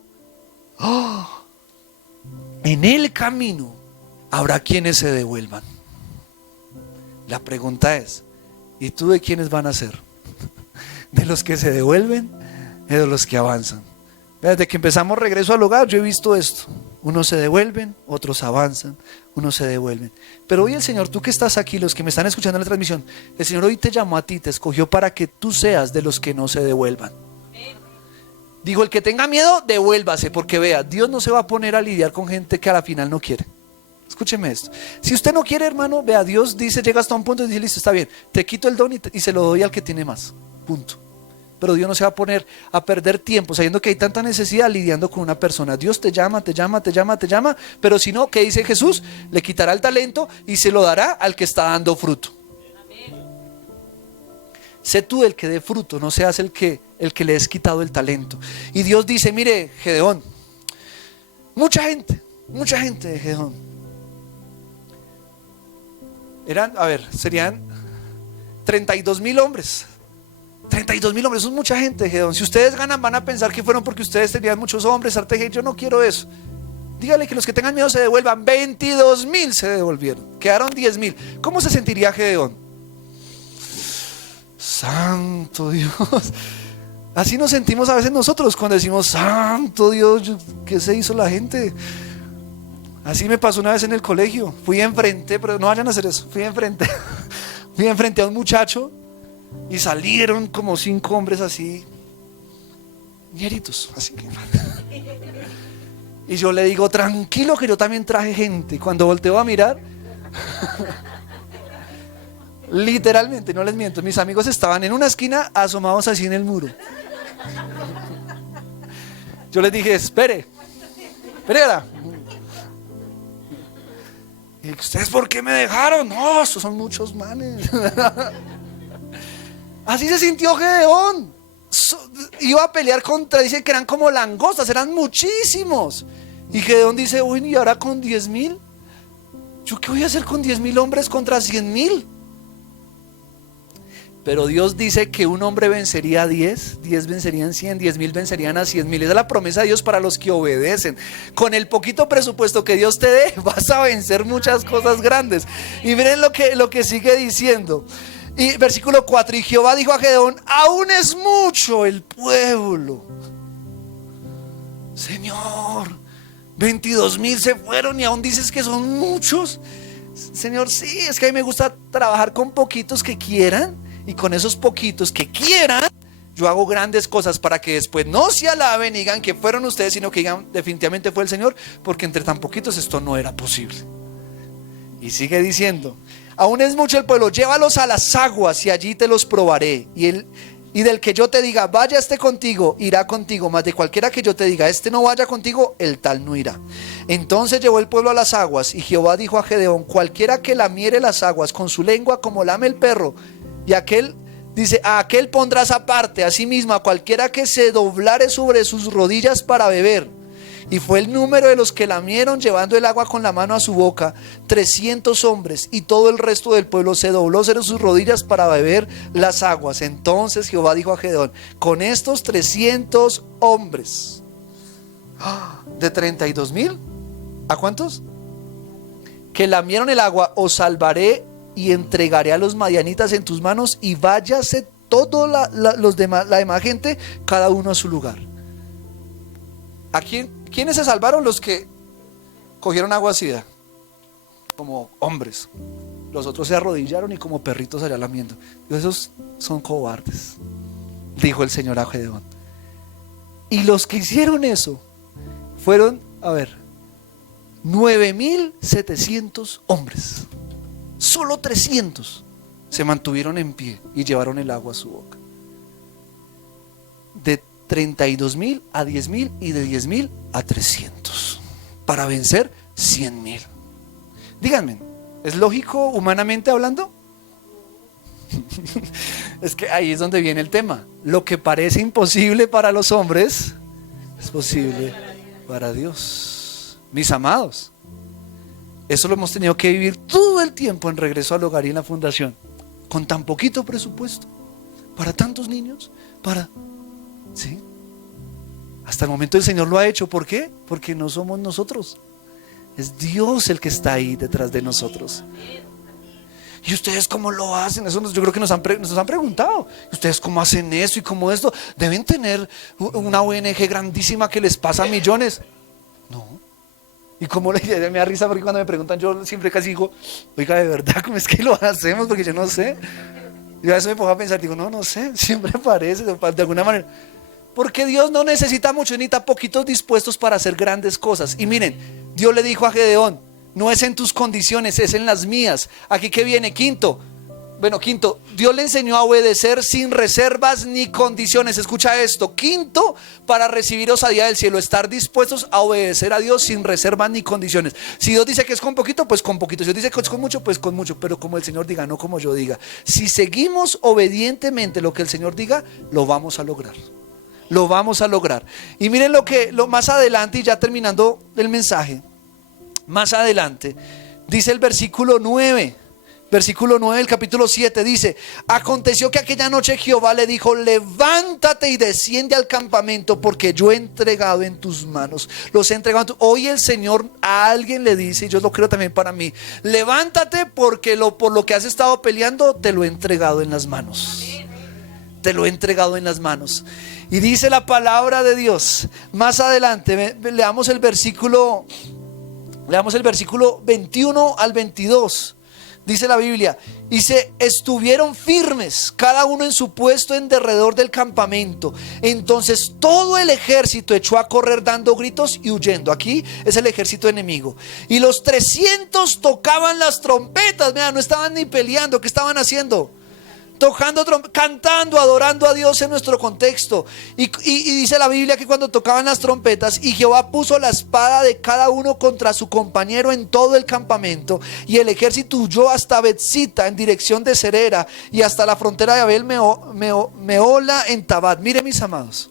en el camino. Habrá quienes se devuelvan. La pregunta es: ¿y tú de quiénes van a ser? ¿De los que se devuelven o de los que avanzan? Desde que empezamos regreso al hogar, yo he visto esto: unos se devuelven, otros avanzan, unos se devuelven. Pero hoy el Señor, tú que estás aquí, los que me están escuchando en la transmisión, el Señor hoy te llamó a ti, te escogió para que tú seas de los que no se devuelvan. Dijo: el que tenga miedo, devuélvase, porque vea, Dios no se va a poner a lidiar con gente que a la final no quiere. Escúcheme esto: si usted no quiere, hermano, vea, Dios dice, llega hasta un punto y dice: listo, está bien, te quito el don y se lo doy al que tiene más, punto. Pero Dios no se va a poner a perder tiempo sabiendo que hay tanta necesidad lidiando con una persona. Dios te llama, pero si no, ¿qué dice Jesús? Le quitará el talento y se lo dará al que está dando fruto. Sé tú el que dé fruto, no seas el que le has quitado el talento. Y Dios dice: mire, Gedeón, mucha gente de Gedeón. Serían 32,000 hombres. 32,000 hombres, eso es mucha gente, Gedeón. Si ustedes ganan, van a pensar que fueron porque ustedes tenían muchos hombres, yo no quiero eso. Dígale que los que tengan miedo se devuelvan. 22,000 se devolvieron, quedaron 10,000. ¿Cómo se sentiría Gedeón? Santo Dios. Así nos sentimos a veces nosotros cuando decimos: santo Dios, ¿qué se hizo la gente? Así me pasó una vez en el colegio. Fui enfrente, pero no vayan a hacer eso. Fui enfrente a un muchacho y salieron como 5 hombres así, ñeritos, así que. Y yo le digo: tranquilo, que yo también traje gente. Y cuando volteo a mirar, Literalmente, no les miento. Mis amigos estaban en una esquina asomados así en el muro. Yo les dije, espere. ¿Y ustedes por qué me dejaron? No, estos son muchos manes. Así se sintió Gedeón. Iba a pelear contra, dicen que eran como langostas, eran muchísimos. Y Gedeón dice, uy, ¿y ahora con 10,000? ¿Yo qué voy a hacer con 10,000 hombres contra 100,000? Pero Dios dice que un hombre vencería a 10, 10 vencerían 100, 10,000 vencerían a 100,000. Esa es la promesa de Dios para los que obedecen. Con el poquito presupuesto que Dios te dé, vas a vencer muchas cosas grandes. Y miren lo que sigue diciendo. Y versículo 4, y Jehová dijo a Gedeón, aún es mucho el pueblo. Señor, 22,000 se fueron y aún dices que son muchos. Señor, sí, es que a mí me gusta trabajar con poquitos que quieran. Y con esos poquitos que quieran, yo hago grandes cosas para que después no se alaben y digan que fueron ustedes, sino que digan definitivamente fue el Señor, porque entre tan poquitos esto no era posible. Y sigue diciendo, aún es mucho el pueblo, llévalos a las aguas y allí te los probaré. Y del que yo te diga, vaya este contigo, irá contigo, mas de cualquiera que yo te diga, este no vaya contigo, el tal no irá. Entonces llevó el pueblo a las aguas, y Jehová dijo a Gedeón, cualquiera que lamiere las aguas con su lengua como lame el perro, y aquel, dice, a aquel pondrás aparte, asimismo a cualquiera que se doblare sobre sus rodillas para beber. Y fue el número de los que lamieron llevando el agua con la mano a su boca, 300 hombres, y todo el resto del pueblo se dobló sobre sus rodillas para beber las aguas. Entonces Jehová dijo a Gedeón, con estos 300 hombres, de 32,000, ¿a cuántos? Que lamieron el agua, os salvaré y entregaré a los madianitas en tus manos, y váyase todo la demás gente, cada uno a su lugar. ¿A quiénes se salvaron? Los que cogieron agua ácida, como hombres. Los otros se arrodillaron y como perritos allá lamiendo. Y esos son cobardes, dijo el Señor a Gedeón. Y los que hicieron eso fueron, 9,700 hombres. Solo 300 se mantuvieron en pie y llevaron el agua a su boca. De 32,000 a 10,000 y de 10,000 a 300 para vencer 100,000. Díganme, ¿es lógico humanamente hablando? Es que ahí es donde viene el tema. Lo que parece imposible para los hombres es posible para Dios. Mis amados, eso lo hemos tenido que vivir todo el tiempo en Regreso al Hogar y en la Fundación, con tan poquito presupuesto, para tantos niños, ¿sí? Hasta el momento el Señor lo ha hecho. ¿Por qué? Porque no somos nosotros, es Dios el que está ahí detrás de nosotros. ¿Y ustedes cómo lo hacen? Eso yo creo que nos han preguntado. ¿Ustedes cómo hacen eso y cómo esto? Deben tener una ONG grandísima que les pasa millones. No. Y como me da risa porque cuando me preguntan, yo siempre casi digo, oiga, de verdad, ¿cómo es que lo hacemos? Porque yo no sé. Y a veces me pongo a pensar, digo, no sé, siempre parece, de alguna manera. Porque Dios no necesita mucho, necesita poquitos dispuestos para hacer grandes cosas. Y miren, Dios le dijo a Gedeón, no es en tus condiciones, es en las mías. Aquí que viene, quinto, Dios le enseñó a obedecer sin reservas ni condiciones. Escucha esto, quinto, para recibir osadía del cielo, estar dispuestos a obedecer a Dios sin reservas ni condiciones. Si Dios dice que es con poquito, pues con poquito. Si Dios dice que es con mucho, pues con mucho. Pero como el Señor diga, no como yo diga. Si seguimos obedientemente lo que el Señor diga, lo vamos a lograr. Lo vamos a lograr. Y miren lo más adelante, y ya terminando el mensaje, más adelante, dice el versículo 9. Versículo 9 del capítulo 7 dice: aconteció que aquella noche Jehová le dijo: levántate y desciende al campamento, porque yo he entregado en tus manos. Los he entregado. Hoy el Señor a alguien le dice, y yo lo creo también para mí: levántate, porque por lo que has estado peleando te lo he entregado en las manos. Te lo he entregado en las manos. Y dice la palabra de Dios más adelante, leamos el versículo 21 al 22. Dice la Biblia, y se estuvieron firmes, cada uno en su puesto en derredor del campamento. Entonces todo el ejército echó a correr dando gritos y huyendo. Aquí es el ejército enemigo. Y los 300 tocaban las trompetas. Mira, no estaban ni peleando. ¿Qué estaban haciendo? Tocando, cantando, adorando a Dios en nuestro contexto. Y dice la Biblia que cuando tocaban las trompetas, y Jehová puso la espada de cada uno contra su compañero en todo el campamento, y el ejército huyó hasta Betzita en dirección de Serera, y hasta la frontera de Abel Meola en Tabat. Mire, mis amados,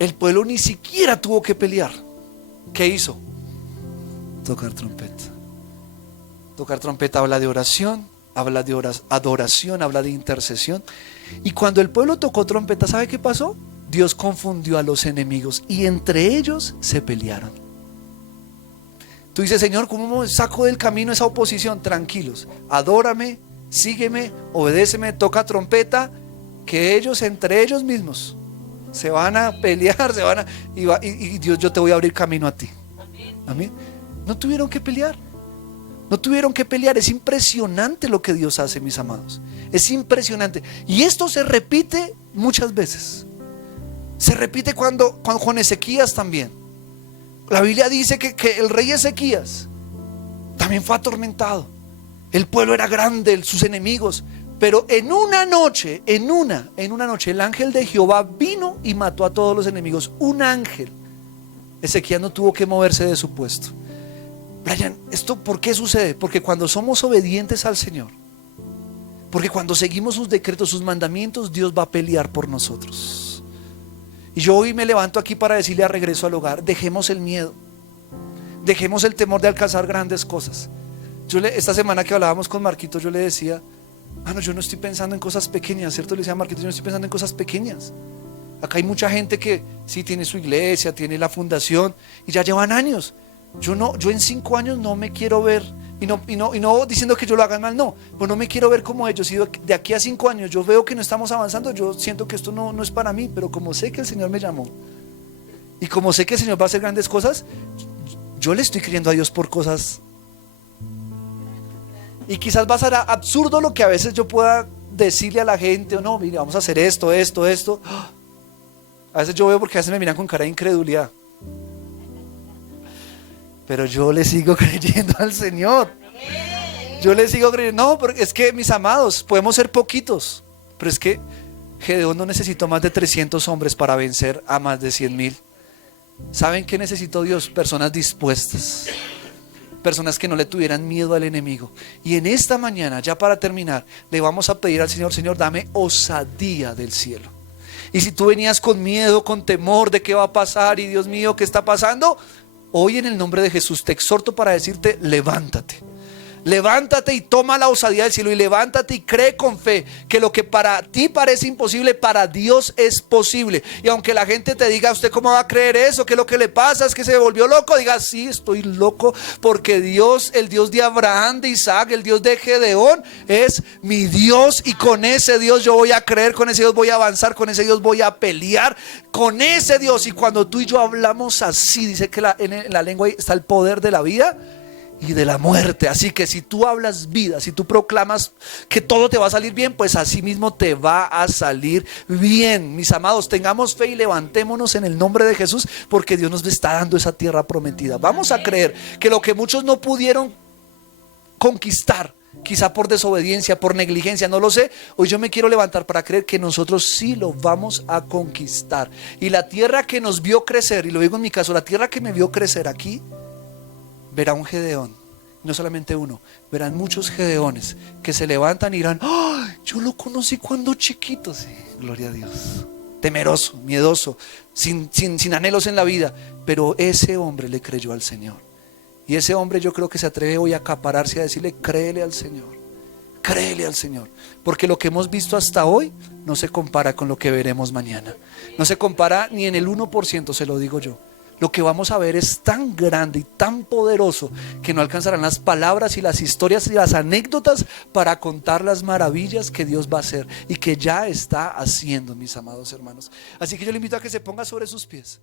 el pueblo ni siquiera tuvo que pelear. ¿Qué hizo? Tocar trompeta. Tocar trompeta habla de oración, habla de adoración, habla de intercesión. Y cuando el pueblo tocó trompeta, ¿sabe qué pasó? Dios confundió a los enemigos y entre ellos se pelearon. Tú dices, Señor, ¿cómo saco del camino esa oposición? Tranquilos, adórame, sígueme, obedéceme, toca trompeta, que ellos entre ellos mismos se van a pelear, y Dios, yo te voy a abrir camino a ti. Amén. No tuvieron que pelear. No tuvieron que pelear. Es impresionante lo que Dios hace, mis amados. Es impresionante. Y esto se repite muchas veces. Se repite cuando con Ezequías también. La Biblia dice que el rey Ezequías también fue atormentado. El pueblo era grande, sus enemigos. Pero en una noche, el ángel de Jehová vino y mató a todos los enemigos. Un ángel. Ezequías no tuvo que moverse de su puesto. Brian, ¿esto por qué sucede? Porque cuando somos obedientes al Señor, porque cuando seguimos sus decretos, sus mandamientos, Dios va a pelear por nosotros. Y yo hoy me levanto aquí para decirle a regreso al hogar, dejemos el miedo, dejemos el temor de alcanzar grandes cosas. Esta semana que hablábamos con Marquito, yo le decía, no, yo no estoy pensando en cosas pequeñas, ¿cierto? Le decía a Marquito, yo no estoy pensando en cosas pequeñas. Acá hay mucha gente que sí tiene su iglesia, tiene la fundación y ya llevan años. Yo en 5 años no me quiero ver, y no diciendo que yo lo haga mal, no, pues no me quiero ver como ellos. Y de aquí a 5 años yo veo que no estamos avanzando, yo siento que esto no es para mí, pero como sé que el Señor me llamó y como sé que el Señor va a hacer grandes cosas, yo le estoy creyendo a Dios por cosas. Y quizás va a ser absurdo lo que a veces yo pueda decirle a la gente, o no, mire, vamos a hacer esto. A veces yo veo porque a veces me miran con cara de incredulidad. Pero yo le sigo creyendo al Señor. Yo le sigo creyendo. No, porque es que, mis amados, podemos ser poquitos, pero es que Gedeón no necesitó más de 300 hombres para vencer a más de 100,000. ¿Saben qué necesitó Dios? Personas dispuestas, personas que no le tuvieran miedo al enemigo. Y en esta mañana, ya para terminar, le vamos a pedir al Señor, Señor, dame osadía del cielo. Y si tú venías con miedo, con temor de qué va a pasar y Dios mío, ¿qué está pasando? Hoy en el nombre de Jesús te exhorto para decirte, levántate. Levántate y toma la osadía del cielo, y levántate y cree con fe que lo que para ti parece imposible, para Dios es posible. Y aunque la gente te diga, ¿usted cómo va a creer eso? ¿Qué es lo que le pasa? ¿Es que se volvió loco? Diga, sí, estoy loco, porque Dios, el Dios de Abraham, de Isaac, el Dios de Gedeón, es mi Dios, y con ese Dios yo voy a creer, con ese Dios voy a avanzar, con ese Dios voy a pelear, con ese Dios. Y cuando tú y yo hablamos así, dice que en la lengua está el poder de la vida y de la muerte. Así que si tú hablas vida, si tú proclamas que todo te va a salir bien, pues así mismo te va a salir bien. Mis amados, tengamos fe y levantémonos en el nombre de Jesús, porque Dios nos está dando esa tierra prometida. Vamos a creer que lo que muchos no pudieron conquistar, quizá por desobediencia, por negligencia, no lo sé, hoy yo me quiero levantar para creer que nosotros sí lo vamos a conquistar. Y la tierra que nos vio crecer, y lo digo en mi caso, la tierra que me vio crecer aquí, verá un Gedeón, no solamente uno, verán muchos Gedeones que se levantan y dirán, ¡oh, yo lo conocí cuando chiquito! Sí, gloria a Dios. Temeroso, miedoso, sin anhelos en la vida, pero ese hombre le creyó al Señor. Y ese hombre yo creo que se atreve hoy a acapararse y a decirle, créele al Señor, créele al Señor, porque lo que hemos visto hasta hoy no se compara con lo que veremos mañana. No se compara ni en el 1%, se lo digo yo. Lo que vamos a ver es tan grande y tan poderoso que no alcanzarán las palabras y las historias y las anécdotas para contar las maravillas que Dios va a hacer y que ya está haciendo, mis amados hermanos. Así que yo le invito a que se ponga sobre sus pies.